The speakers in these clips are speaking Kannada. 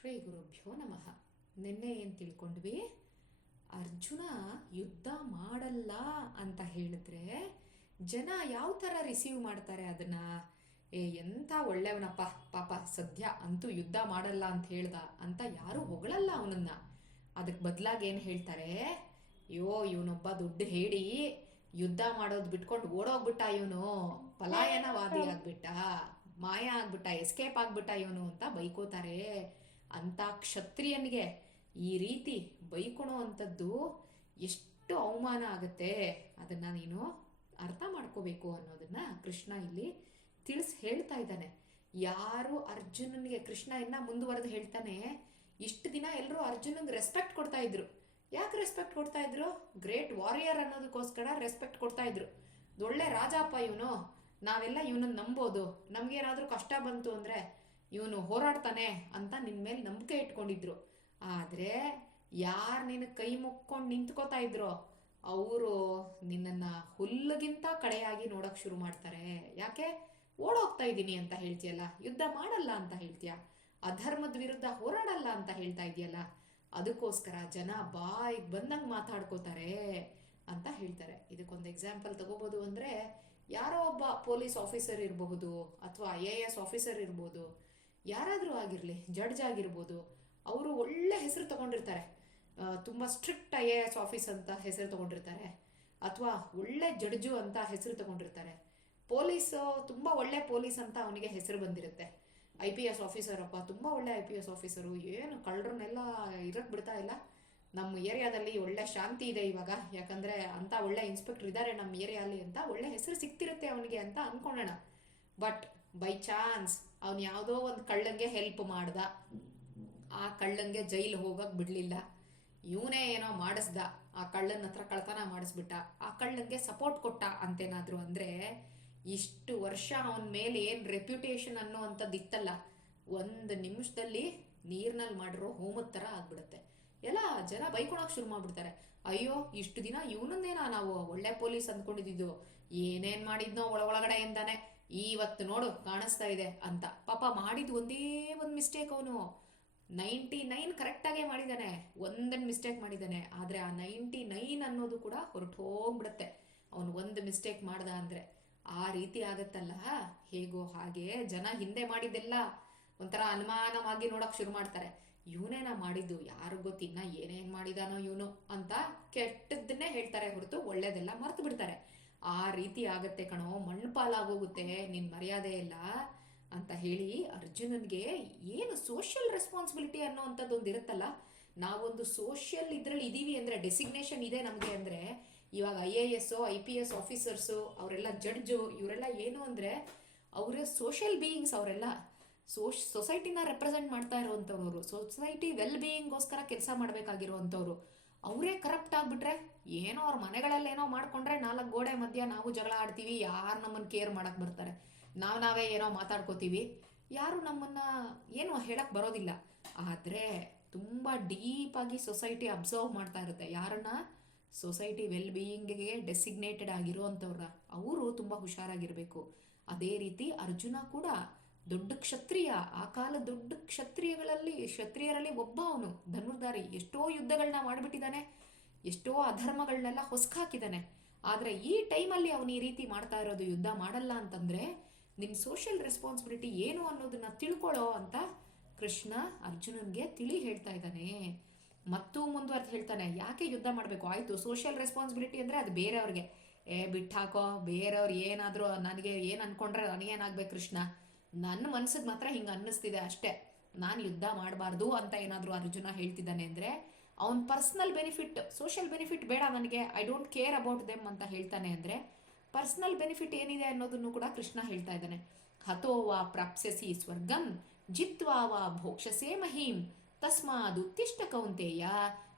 ಶ್ರೀ ಗುರುಭ್ಯೋ ನಮಃ. ನಿನ್ನೆ ಏನು ತಿಳ್ಕೊಂಡ್ವಿ? ಅರ್ಜುನ ಯುದ್ಧ ಮಾಡಲ್ಲ ಅಂತ ಹೇಳಿದ್ರೆ ಜನ ಯಾವ ಥರ ರಿಸೀವ್ ಮಾಡ್ತಾರೆ ಅದನ್ನ? ಏ ಎಂಥ ಒಳ್ಳೆಯವನಪ್ಪ ಪಾಪ ಸದ್ಯ ಅಂತೂ ಯುದ್ಧ ಮಾಡಲ್ಲ ಅಂತ ಹೇಳ್ದ ಅಂತ ಯಾರು ಹೊಗಳಲ್ಲ ಅವನನ್ನ. ಅದಕ್ಕೆ ಬದಲಾಗಿ ಏನು ಹೇಳ್ತಾರೆ? ಅಯ್ಯೋ, ಇವನೊಬ್ಬ ದುಡ್ಡು ಹೇಳಿ ಯುದ್ಧ ಮಾಡೋದು ಬಿಟ್ಕೊಂಡು ಓಡೋಗ್ಬಿಟ್ಟ ಇವನು. ಪಲಾಯನವಾದಿ ಆಗ್ಬಿಟ್ಟ, ಮಾಯ ಆಗ್ಬಿಟ್ಟ ಎಸ್ಕೇಪ್ ಆಗ್ಬಿಟ್ಟ ಇವನು ಅಂತ ಬೈಕೋತಾರೆ. ಅಂತ ಕ್ಷತ್ರಿಯನಿಗೆ ಈ ರೀತಿ ಬೈಕೊಳೋ ಅಂಥದ್ದು ಎಷ್ಟು ಅವಮಾನ ಆಗುತ್ತೆ? ಅದನ್ನು ನೀನು ಅರ್ಥ ಮಾಡ್ಕೋಬೇಕು ಅನ್ನೋದನ್ನ ಕೃಷ್ಣ ಇಲ್ಲಿ ತಿಳಿಸಿ, ಹೇಳ್ತಾ ಇದ್ದಾನೆ. ಯಾರು ಅರ್ಜುನನಿಗೆ ಕೃಷ್ಣ ಇನ್ನ ಮುಂದುವರೆದು ಹೇಳ್ತಾನೆ, ಇಷ್ಟು ದಿನ ಎಲ್ಲರೂ ಅರ್ಜುನಂಗೆ ರೆಸ್ಪೆಕ್ಟ್ ಕೊಡ್ತಾ ಇದ್ರು. ಯಾಕೆ ರೆಸ್ಪೆಕ್ಟ್ ಕೊಡ್ತಾ ಇದ್ರು? ಗ್ರೇಟ್ ವಾರಿಯರ್ ಅನ್ನೋದಕ್ಕೋಸ್ಕರ ರೆಸ್ಪೆಕ್ಟ್ ಕೊಡ್ತಾ ಇದ್ರು. ಒಳ್ಳೆ ರಾಜಪ್ಪ ಇವನು. ನಾವೆಲ್ಲ ಇವನನ್ನ ನಂಬೋದು. ನಮ್ಗೇನಾದ್ರೂ ಕಷ್ಟ ಬಂತು ಅಂದ್ರೆ ಇವನು ಹೋರಾಡ್ತಾನೆ ಅಂತ ನಿನ್ ಮೇಲೆ ನಂಬಿಕೆ ಇಟ್ಕೊಂಡಿದ್ರು. ಆದ್ರೆ ಯಾರು ನಿನ್ನ ಕೈ ಮುಕ್ಕೊಂಡು ನಿಂತ್ಕೋತಾ ಇದ್ರು? ಅವರು ನಿನ್ನನ್ನ ಹುಲ್ಲುಗಿಂತ ಕಡೆಯಾಗಿ ನೋಡಕ್ ಶುರು ಮಾಡ್ತಾರೆ. ಯಾಕೆ? ಓಡೋಗ್ತಾ ಇದ್ದೀನಿ ಅಂತ ಹೇಳ್ತೀಯಲ್ಲ? ಯುದ್ಧ ಮಾಡಲ್ಲ ಅಂತ ಹೇಳ್ತೀಯ? ಅಧರ್ಮದ ವಿರುದ್ಧ ಹೋರಾಡಲ್ಲ ಅಂತ ಹೇಳ್ತಾ ಇದೆಯಲ್ಲ ಅದಕ್ಕೋಸ್ಕರ ಜನ ಬಾಯಿಗೆ ಬಂದಂಗೆ ಮಾತಾಡ್ಕೋತಾರೆ ಅಂತ ಹೇಳ್ತಾರೆ. ಇದಕ್ಕೊಂದು ಎಕ್ಸಾಂಪಲ್ ತಗೋಬೋದು ಅಂದ್ರೆ, ಯಾರೋ ಒಬ್ಬ ಪೊಲೀಸ್ ಆಫೀಸರ್ ಇರಬಹುದು ಅಥವಾ ಐ ಎ ಎಸ್ ಆಫೀಸರ್ ಇರ್ಬೋದು. ಯಾರಾದರೂ ಆಗಿರಲಿ ಜಡ್ಜ್ ಆಗಿರ್ಬೋದು, ಅವರು ಒಳ್ಳೆ ಹೆಸರು ತಗೊಂಡಿರ್ತಾರೆ. ತುಂಬ strict I A S office ಅಂತ ಹೆಸರು ತಗೊಂಡಿರ್ತಾರೆ. ಅಥವಾ ಒಳ್ಳೆ ಜಡ್ಜು ಅಂತ ಹೆಸರು ತಗೊಂಡಿರ್ತಾರೆ. ಪೊಲೀಸ್, ತುಂಬ ಒಳ್ಳೆ ಪೊಲೀಸ್ ಅಂತ ಅವನಿಗೆ ಹೆಸರು ಬಂದಿರುತ್ತೆ. ಐ ಪಿ ಎಸ್ ಆಫೀಸರ್ ಅಪ್ಪ, ತುಂಬ ಒಳ್ಳೆ ಐ ಪಿ ಎಸ್ ಆಫೀಸರು ಏನು ಕಳ್ಳರನ್ನೆಲ್ಲ ಇರಕ್ಕೆ ಬಿಡ್ತಾ ಇಲ್ಲ. ನಮ್ಮ ಏರಿಯಾದಲ್ಲಿ ಒಳ್ಳೆ ಶಾಂತಿ ಇದೆ ಇವಾಗ. ಯಾಕಂದರೆ ಅಂಥ ಒಳ್ಳೆ ಇನ್ಸ್ಪೆಕ್ಟರ್ ಇದ್ದಾರೆ ನಮ್ಮ ಏರಿಯಾಲಿ ಅಂತ ಒಳ್ಳೆ ಹೆಸರು ಸಿಗ್ತಿರುತ್ತೆ ಅವನಿಗೆ ಅಂತ ಅಂದ್ಕೊಳ್ಳೋಣ ಬಟ್ ಬೈ ಚಾನ್ಸ್ ಅವನು ಯಾವುದೋ ಒಂದು ಕಳ್ಳಂಗೆ ಹೆಲ್ಪ್ ಮಾಡ್ದ. ಆ ಕಳ್ಳಂಗೆ ಜೈಲ್ ಹೋಗಕ್ ಬಿಡಲಿಲ್ಲ. ಇವನೇ ಏನೋ ಮಾಡಿಸ್ದ. ಆ ಕಳ್ಳನ ಹತ್ರ ಕಳ್ತನ ಮಾಡಿಸ್ಬಿಟ್ಟ. ಆ ಕಳ್ಳಂಗೆ ಸಪೋರ್ಟ್ ಕೊಟ್ಟ ಅಂತೇನಾದ್ರು ಅಂದ್ರೆ ಇಷ್ಟು ವರ್ಷ ಅವನ ಮೇಲೆ ಏನು ರೆಪ್ಯುಟೇಷನ್ ಅನ್ನೋ ಇತ್ತಲ್ಲ, ಒಂದು ನಿಮಿಷದಲ್ಲಿ ನೀರ್ನಲ್ಲಿ ಮಾಡಿರೋ ಹೋಮದ ಥರ ಆಗ್ಬಿಡುತ್ತೆ. ಎಲ್ಲ ಜನ ಬೈಕೊಳಕ್ ಶುರು ಮಾಡ್ಬಿಡ್ತಾರೆ. ಅಯ್ಯೋ, ಇಷ್ಟು ದಿನ ಇವನನ್ನೇನಾ ನಾವು ಒಳ್ಳೆ ಪೊಲೀಸ್ ಅಂದ್ಕೊಂಡಿದ್ದು? ಏನೇನ್ ಮಾಡಿದ್ನೋ ಒಳ ಒಳಗಡೆಯಿಂದಾನೆ. ಇವತ್ತು ನೋಡು, ಕಾಣಿಸ್ತಾ ಇದೆ ಅಂತ. ಪಾಪ ಮಾಡಿದ್ದು ಒಂದೇ ಒಂದು ಮಿಸ್ಟೇಕ್ ಅವನು. ನೈಂಟಿ ನೈನ್ ಕರೆಕ್ಟಾಗೇ ಮಾಡಿದ್ದಾನೆ. ಒಂದನ್ನು ಮಿಸ್ಟೇಕ್ ಮಾಡಿದ್ದಾನೆ. ಆದರೆ ಆ ನೈಂಟಿ ನೈನ್ ಅನ್ನೋದು ಕೂಡ ಹೊರಟು ಹೋಗ್ಬಿಡುತ್ತೆ. ಅವನು ಒಂದು ಮಿಸ್ಟೇಕ್ ಮಾಡ್ದ ಅಂದರೆ. ಆ ರೀತಿ ಆಗತ್ತಲ್ಲ? ಹೇಗೋ ಹಾಗೆ. ಜನ ಹಿಂದೆ ಮಾಡಿದ್ದೆಲ್ಲ ಒಂಥರ ಅನುಮಾನವಾಗಿ ನೋಡೋಕೆ ಶುರು ಮಾಡ್ತಾರೆ. ಇವನೇನ ಮಾಡಿದ್ದು? ಯಾರು ಗೊತ್ತಿನ್ನ ಏನೇನು ಮಾಡಿದಾನೋ ಇವನು ಅಂತ ಕೆಟ್ಟದ್ದನ್ನೇ ಹೇಳ್ತಾರೆ ಹೊರತು ಒಳ್ಳೇದೆಲ್ಲ ಮರ್ತು ಬಿಡ್ತಾರೆ. ಆ ರೀತಿ ಆಗತ್ತೆ ಕಣೋ ಮಣ್ಣು ಪಾಲಾಗೋಗುತ್ತೆ ನಿನ್ ಮರ್ಯಾದೆ ಇಲ್ಲ ಅಂತ ಹೇಳಿ ಅರ್ಜುನನ್ಗೆ ಏನು ಸೋಷಿಯಲ್ ರೆಸ್ಪಾನ್ಸಿಬಿಲಿಟಿ ಅನ್ನೋ ಇರುತ್ತಲ್ಲ ನಾವೊಂದು ಸೋಷಿಯಲ್ ಇದ್ರಲ್ಲಿ ಇದೀವಿ ಅಂದ್ರೆ ಡೆಸಿಗ್ನೇಷನ್ ಇದೆ ನಮಗೆ ಅಂದ್ರೆ, ಇವಾಗ I A S I P S officers ಅವರೆಲ್ಲ ಜಡ್ಜು ಇವರೆಲ್ಲ ಏನು ಅಂದ್ರೆ, ಅವರ ಸೋಷಿಯಲ್ ಬೀಯಿಂಗ್ಸ್ ಅವರೆಲ್ಲ ಸೋಶ್ ಸೊಸೈಟಿನ ರೆಪ್ರೆಸೆಂಟ್ ಮಾಡ್ತಾ ಇರುವಂಥವ್ರು ಸೊಸೈಟಿ ವೆಲ್ ಬೀಯಿಂಗ್ಗೋಸ್ಕರ ಕೆಲಸ ಮಾಡಬೇಕಾಗಿರುವಂಥವ್ರು, ಅವರೇ ಕರಪ್ಟ್ ಆಗ್ಬಿಟ್ರೆ ಏನೋ ಅವ್ರ ಮನೆಗಳಲ್ಲಿ ಏನೋ ಮಾಡ್ಕೊಂಡ್ರೆ ನಾಲ್ಕು ಗೋಡೆ ಮಧ್ಯ ನಾವು ಜಗಳ ಆಡ್ತೀವಿ, ಯಾರು ನಮ್ಮನ್ನ ಕೇರ್ ಮಾಡಕ್ ಬರ್ತಾರೆ. ನಾವು ನಾವೇ ಏನೋ ಮಾತಾಡ್ಕೋತೀವಿ. ಯಾರು ನಮ್ಮನ್ನ ಏನು ಹೇಳಕ್ ಬರೋದಿಲ್ಲ. ಆದ್ರೆ ತುಂಬಾ ಡೀಪ್ ಆಗಿ ಸೊಸೈಟಿ ಅಬ್ಸರ್ವ್ ಮಾಡ್ತಾ ಇರುತ್ತೆ. ಯಾರನ್ನ? ಸೊಸೈಟಿ ವೆಲ್ ಬೀಯಿಂಗ್ಗೆ ಡೆಸಿಗ್ನೇಟೆಡ್ ಆಗಿರುವಂಥವ್ರ. ಅವರು ತುಂಬಾ ಹುಷಾರಾಗಿರ್ಬೇಕು. ಅದೇ ರೀತಿ ಅರ್ಜುನ ಕೂಡ ದೊಡ್ಡ ಕ್ಷತ್ರಿಯ. ಆ ಕಾಲ ದೊಡ್ಡ ಕ್ಷತ್ರಿಯಗಳಲ್ಲಿ, ಕ್ಷತ್ರಿಯರಲ್ಲಿ ಒಬ್ಬ ಅವನು. ಧನುರ್ಧಾರಿ ಎಷ್ಟೋ ಯುದ್ಧಗಳನ್ನ ಮಾಡ್ಬಿಟ್ಟಿದ್ದಾನೆ. ಎಷ್ಟೋ ಅಧರ್ಮಗಳನ್ನೆಲ್ಲ ಹೊಸ್ಕಾಕಿದ್ದಾನೆ. ಆದರೆ ಈ ಟೈಮಲ್ಲಿ ಅವನು ಈ ರೀತಿ ಮಾಡ್ತಾ ಇರೋದು ಯುದ್ಧ ಮಾಡಲ್ಲ ಅಂತಂದರೆ ನಿಮ್ಮ ಸೋಷಿಯಲ್ ರೆಸ್ಪಾನ್ಸಿಬಿಲಿಟಿ ಏನು ಅನ್ನೋದನ್ನ ತಿಳ್ಕೊಳ್ಳೋ ಅಂತ ಕೃಷ್ಣ ಅರ್ಜುನನ್ಗೆ ತಿಳಿ ಹೇಳ್ತಾ ಇದ್ದಾನೆ. ಮತ್ತೂ ಮುಂದುವರೆದು ಹೇಳ್ತಾನೆ, ಯಾಕೆ ಯುದ್ಧ ಮಾಡಬೇಕು? ಆಯಿತು ಸೋಷಿಯಲ್ ರೆಸ್ಪಾನ್ಸಿಬಿಲಿಟಿ ಅಂದರೆ ಅದು ಬೇರೆಯವ್ರಿಗೆ. ಏ, ಬಿಟ್ಟಾಕೋ, ಬೇರೆಯವ್ರು ಏನಾದರೂ ನನಗೆ ಏನು ಅನ್ಕೊಂಡ್ರೆ ನನಗೇನಾಗಬೇಕು ಕೃಷ್ಣ? ನನ್ನ ಮನ್ಸಿಗೆ ಮಾತ್ರ ಹಿಂಗೆ ಅನ್ನಿಸ್ತಿದೆ ಅಷ್ಟೇ. ನಾನು ಯುದ್ಧ ಮಾಡಬಾರ್ದು ಅಂತ ಏನಾದರೂ ಅರ್ಜುನ ಹೇಳ್ತಿದ್ದಾನೆ ಅಂದರೆ ಅವನ ಪರ್ಸ್ನಲ್ ಬೆನಿಫಿಟ್ ಸೋಷಿಯಲ್ ಬೆನಿಫಿಟ್ ಬೇಡ ನನಗೆ I don't care about them ಅಂತ ಹೇಳ್ತಾನೆ ಅಂದರೆ ಪರ್ಸ್ನಲ್ ಬೆನಿಫಿಟ್ ಏನಿದೆ ಅನ್ನೋದನ್ನು ಕೂಡ ಕೃಷ್ಣ ಹೇಳ್ತಾ ಇದ್ದಾನೆ. ಹತೋ ವಾ ಪ್ರಾಪ್ಸ್ಯಸಿ ಸ್ವರ್ಗಂ ಜಿತ್ವಾ ವಾ ಭೋಕ್ಷಸೇ ಮಹೀಂ, ತಸ್ಮಾದ್ ಉತ್ತಿಷ್ಟ ಕೌಂತೆಯ,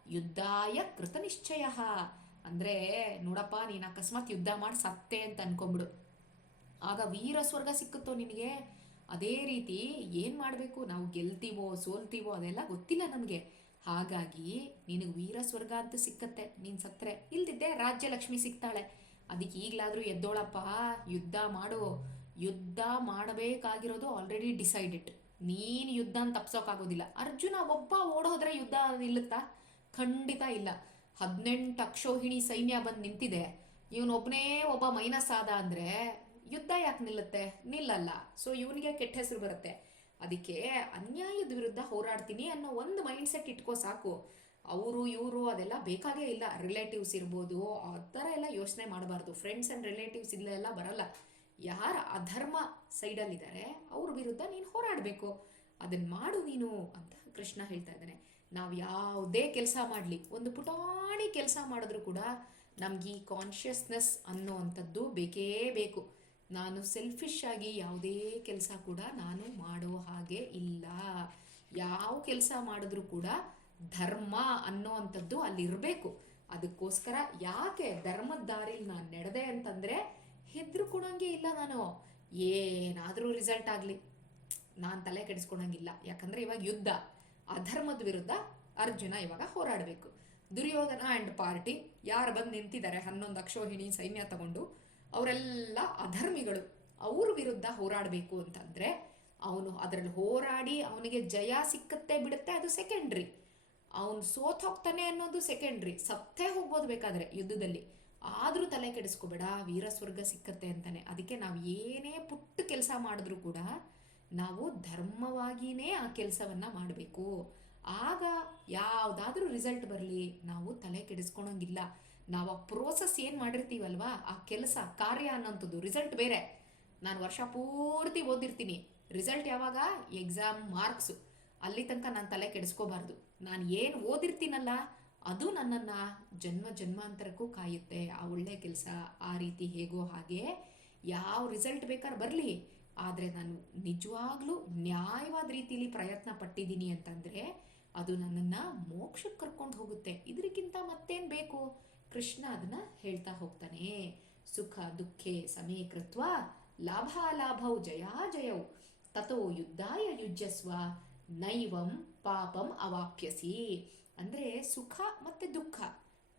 ಯುದ್ಧಾಯ ಕೃತ ನಿಶ್ಚಯ. ಅಂದ್ರೆ, ನೋಡಪ್ಪ, ನೀನು ಅಕಸ್ಮಾತ್ ಯುದ್ಧ ಮಾಡಿ ಸತ್ತೆ ಅಂತ ಅನ್ಕೊಂಬಿಡು ಆಗ ವೀರ ಸ್ವರ್ಗ ಸಿಕ್ಕುತ್ತೋ ನಿನಗೆ? ಅದೇ ರೀತಿ ಏನು ಮಾಡಬೇಕು? ನಾವು ಗೆಲ್ತೀವೋ, ಸೋಲ್ತೀವೋ ಅದೆಲ್ಲ ಗೊತ್ತಿಲ್ಲ ನಮಗೆ. ಹಾಗಾಗಿ ನಿನಗೆ ವೀರ ಸ್ವರ್ಗ ಅಂತ ಸಿಕ್ಕತ್ತೆ, ನೀನ್ ಸತ್ತರೆ ಇಲ್ದಿದ್ದೆ ರಾಜ್ಯ ಲಕ್ಷ್ಮಿ ಸಿಗ್ತಾಳೆ. ಅದಕ್ಕೆ ಈಗಲಾದರೂ ಎದ್ದೋಳಪ್ಪ, ಯುದ್ಧ ಮಾಡು. ಯುದ್ಧ ಮಾಡಬೇಕಾಗಿರೋದು ಆಲ್ರೆಡಿ ಡಿಸೈಡೆಡ್ ನೀನು ಯುದ್ಧನ ತಪ್ಸೋಕ್ಕಾಗೋದಿಲ್ಲ ಅರ್ಜುನ ಒಬ್ಬ ಓಡೋದ್ರೆ ಯುದ್ಧ ನಿಲ್ಲುತ್ತಾ? ಖಂಡಿತ ಇಲ್ಲ. ಹದಿನೆಂಟು ಅಕ್ಷೋಹಿಣಿ ಸೈನ್ಯ ಬಂದು ನಿಂತಿದೆ. ಇವನೊಬ್ಬನೇ ಒಬ್ಬ ಮೈನಸ್ ಆದ ಅಂದರೆ ಯುದ್ಧ ಯಾಕೆ ನಿಲ್ಲುತ್ತೆ? ನಿಲ್ಲಲ್ಲ. ಸೊ ಇವನಿಗೆ ಕೆಟ್ಟ ಹೆಸರು ಬರುತ್ತೆ. ಅದಕ್ಕೆ ಅನ್ಯಾಯದ ವಿರುದ್ಧ ಹೋರಾಡ್ತೀನಿ ಅನ್ನೋ ಒಂದು ಮೈಂಡ್ ಸೆಟ್ ಇಟ್ಕೋ ಸಾಕು. ಅವರು, ಇವರು ಅದೆಲ್ಲ ಬೇಕಾಗೇ ಇಲ್ಲ. ರಿಲೇಟಿವ್ಸ್ ಇರ್ಬೋದು, ಆ ಥರ ಎಲ್ಲ ಯೋಚನೆ ಮಾಡಬಾರ್ದು. ಫ್ರೆಂಡ್ಸ್ ಆ್ಯಂಡ್ ರಿಲೇಟಿವ್ಸ್ ಇಲ್ಲೆಲ್ಲ ಬರಲ್ಲ. ಯಾರ ಅಧರ್ಮ ಸೈಡಲ್ಲಿದ್ದಾರೆ ಅವ್ರ ವಿರುದ್ಧ ನೀನು ಹೋರಾಡಬೇಕು. ಅದನ್ನು ಮಾಡು ನೀನು ಅಂತ ಕೃಷ್ಣ ಹೇಳ್ತಾ ಇದ್ದಾನೆ. ನಾವು ಯಾವುದೇ ಕೆಲಸ ಮಾಡಲಿ, ಒಂದು ಪುಟಾಣಿ ಕೆಲಸ ಮಾಡಿದ್ರು ಕೂಡ ನಮ್ಗೆ ಈ ಕಾನ್ಷಿಯಸ್ನೆಸ್ ಅನ್ನೋ ಅಂಥದ್ದು ಬೇಕೇ ಬೇಕು. ನಾನು ಸೆಲ್ಫಿಶ್ ಆಗಿ ಯಾವುದೇ ಕೆಲಸ ಕೂಡ ನಾನು ಮಾಡೋ ಹಾಗೆ ಇಲ್ಲ. ಯಾವ ಕೆಲಸ ಮಾಡಿದ್ರು ಕೂಡ ಧರ್ಮ ಅನ್ನೋ ಅಂಥದ್ದು ಅಲ್ಲಿರಬೇಕು. ಅದಕ್ಕೋಸ್ಕರ ಯಾಕೆ ಧರ್ಮದ ದಾರಿಲಿ ನಾನು ನಡೆದೆ ಅಂತಂದರೆ ಹೆದರ್ಕೊಳಂಗೆ ಇಲ್ಲ ನಾನು. ಏನಾದರೂ ರಿಸಲ್ಟ್ ಆಗಲಿ. ನಾನು ತಲೆ ಕೆಡಿಸ್ಕೊಳಂಗಿಲ್ಲ. ಯಾಕಂದರೆ ಇವಾಗ ಯುದ್ಧ. ಅಧರ್ಮದ ವಿರುದ್ಧ ಅರ್ಜುನ ಇವಾಗ ಹೋರಾಡಬೇಕು. ದುರ್ಯೋಧನ ಆ್ಯಂಡ್ ಪಾರ್ಟಿ ಯಾರು ಬಂದು ನಿಂತಿದ್ದಾರೆ ಹನ್ನೊಂದು ಅಕ್ಷೋಹಿಣಿ ಸೈನ್ಯ ತಗೊಂಡು ಅವರೆಲ್ಲ ಅಧರ್ಮಿಗಳು. ಅವ್ರ ವಿರುದ್ಧ ಹೋರಾಡಬೇಕು ಅಂತಂದರೆ ಅವನು ಅದರಲ್ಲಿ ಹೋರಾಡಿ ಅವನಿಗೆ ಜಯ ಸಿಕ್ಕತ್ತೆ ಬಿಡುತ್ತೆ, ಅದು ಸೆಕೆಂಡ್ರಿ ಅವನು ಸೋತ್ ಹೋಗ್ತಾನೆ ಅನ್ನೋದು ಸೆಕೆಂಡ್ರಿ ಸತ್ತೇ ಹೋಗ್ಬೋದು ಬೇಕಾದರೆ ಯುದ್ಧದಲ್ಲಿ. ಆದರೂ ತಲೆ ಕೆಡಿಸ್ಕೋಬೇಡ, ವೀರ ಸ್ವರ್ಗ ಸಿಕ್ಕತ್ತೆ ಅಂತಾನೆ. ಅದಕ್ಕೆ ನಾವು ಏನೇ ಪುಟ್ಟ ಕೆಲಸ ಮಾಡಿದ್ರೂ ಕೂಡ ನಾವು ಧರ್ಮವಾಗಿಯೇ ಆ ಕೆಲಸವನ್ನ ಮಾಡಬೇಕು. ಆಗ ಯಾವುದಾದ್ರೂ ರಿಸಲ್ಟ್ ಬರಲಿ, ನಾವು ತಲೆ ಕೆಡಿಸ್ಕೊಳಂಗಿಲ್ಲ. ನಾವು ಆ ಪ್ರೋಸೆಸ್ ಏನು ಮಾಡಿರ್ತೀವಲ್ವಾ? ಆ ಕೆಲಸ, ಕಾರ್ಯ ಅನ್ನೋಂಥದ್ದು ರಿಸಲ್ಟ್ ಬೇರೆ. ನಾನು ವರ್ಷ ಪೂರ್ತಿ ಓದಿರ್ತೀನಿ. ರಿಸಲ್ಟ್ ಯಾವಾಗ? ಎಕ್ಸಾಮ್ ಮಾರ್ಕ್ಸು ಅಲ್ಲಿ ತನಕ ನಾನು ತಲೆ ಕೆಡಿಸ್ಕೋಬಾರ್ದು. ನಾನು ಏನು ಓದಿರ್ತೀನಲ್ಲ, ಅದು ನನ್ನನ್ನು ಜನ್ಮ ಜನ್ಮಾಂತರಕ್ಕೂ ಕಾಯುತ್ತೆ. ಆ ಒಳ್ಳೆ ಕೆಲಸ, ಆ ರೀತಿ ಹೇಗೋ ಹಾಗೆ ಯಾವ ರಿಸಲ್ಟ್ ಬೇಕಾದ್ರೆ ಬರಲಿ. ಆದರೆ ನಾನು ನಿಜವಾಗ್ಲೂ ನ್ಯಾಯವಾದ ರೀತಿಯಲ್ಲಿ ಪ್ರಯತ್ನ ಪಟ್ಟಿದ್ದೀನಿ ಅಂತಂದರೆ ಅದು ನನ್ನನ್ನು ಮೋಕ್ಷಕ್ಕೆ ಕರ್ಕೊಂಡು ಹೋಗುತ್ತೆ. ಇದಕ್ಕಿಂತ ಮತ್ತೇನು ಬೇಕು? ಕೃಷ್ಣ ಅದನ್ನ ಹೇಳ್ತಾ ಹೋಗ್ತಾನೆ. ಸುಖ, ದುಃಖೆ ಸಮೇ ಕೃತ್ವ ಲಾಭಾಲಾಭೌ ಜಯಾಜಯೌ ತಥೋ ಯುದ್ಧಾಯ ಯುಜ್ಯಸ್ವ, ನೈವಂ ಪಾಪಂ ಅವಾಪ್ಯಸಿ. ಅಂದರೆ ಸುಖ ಮತ್ತು ದುಃಖ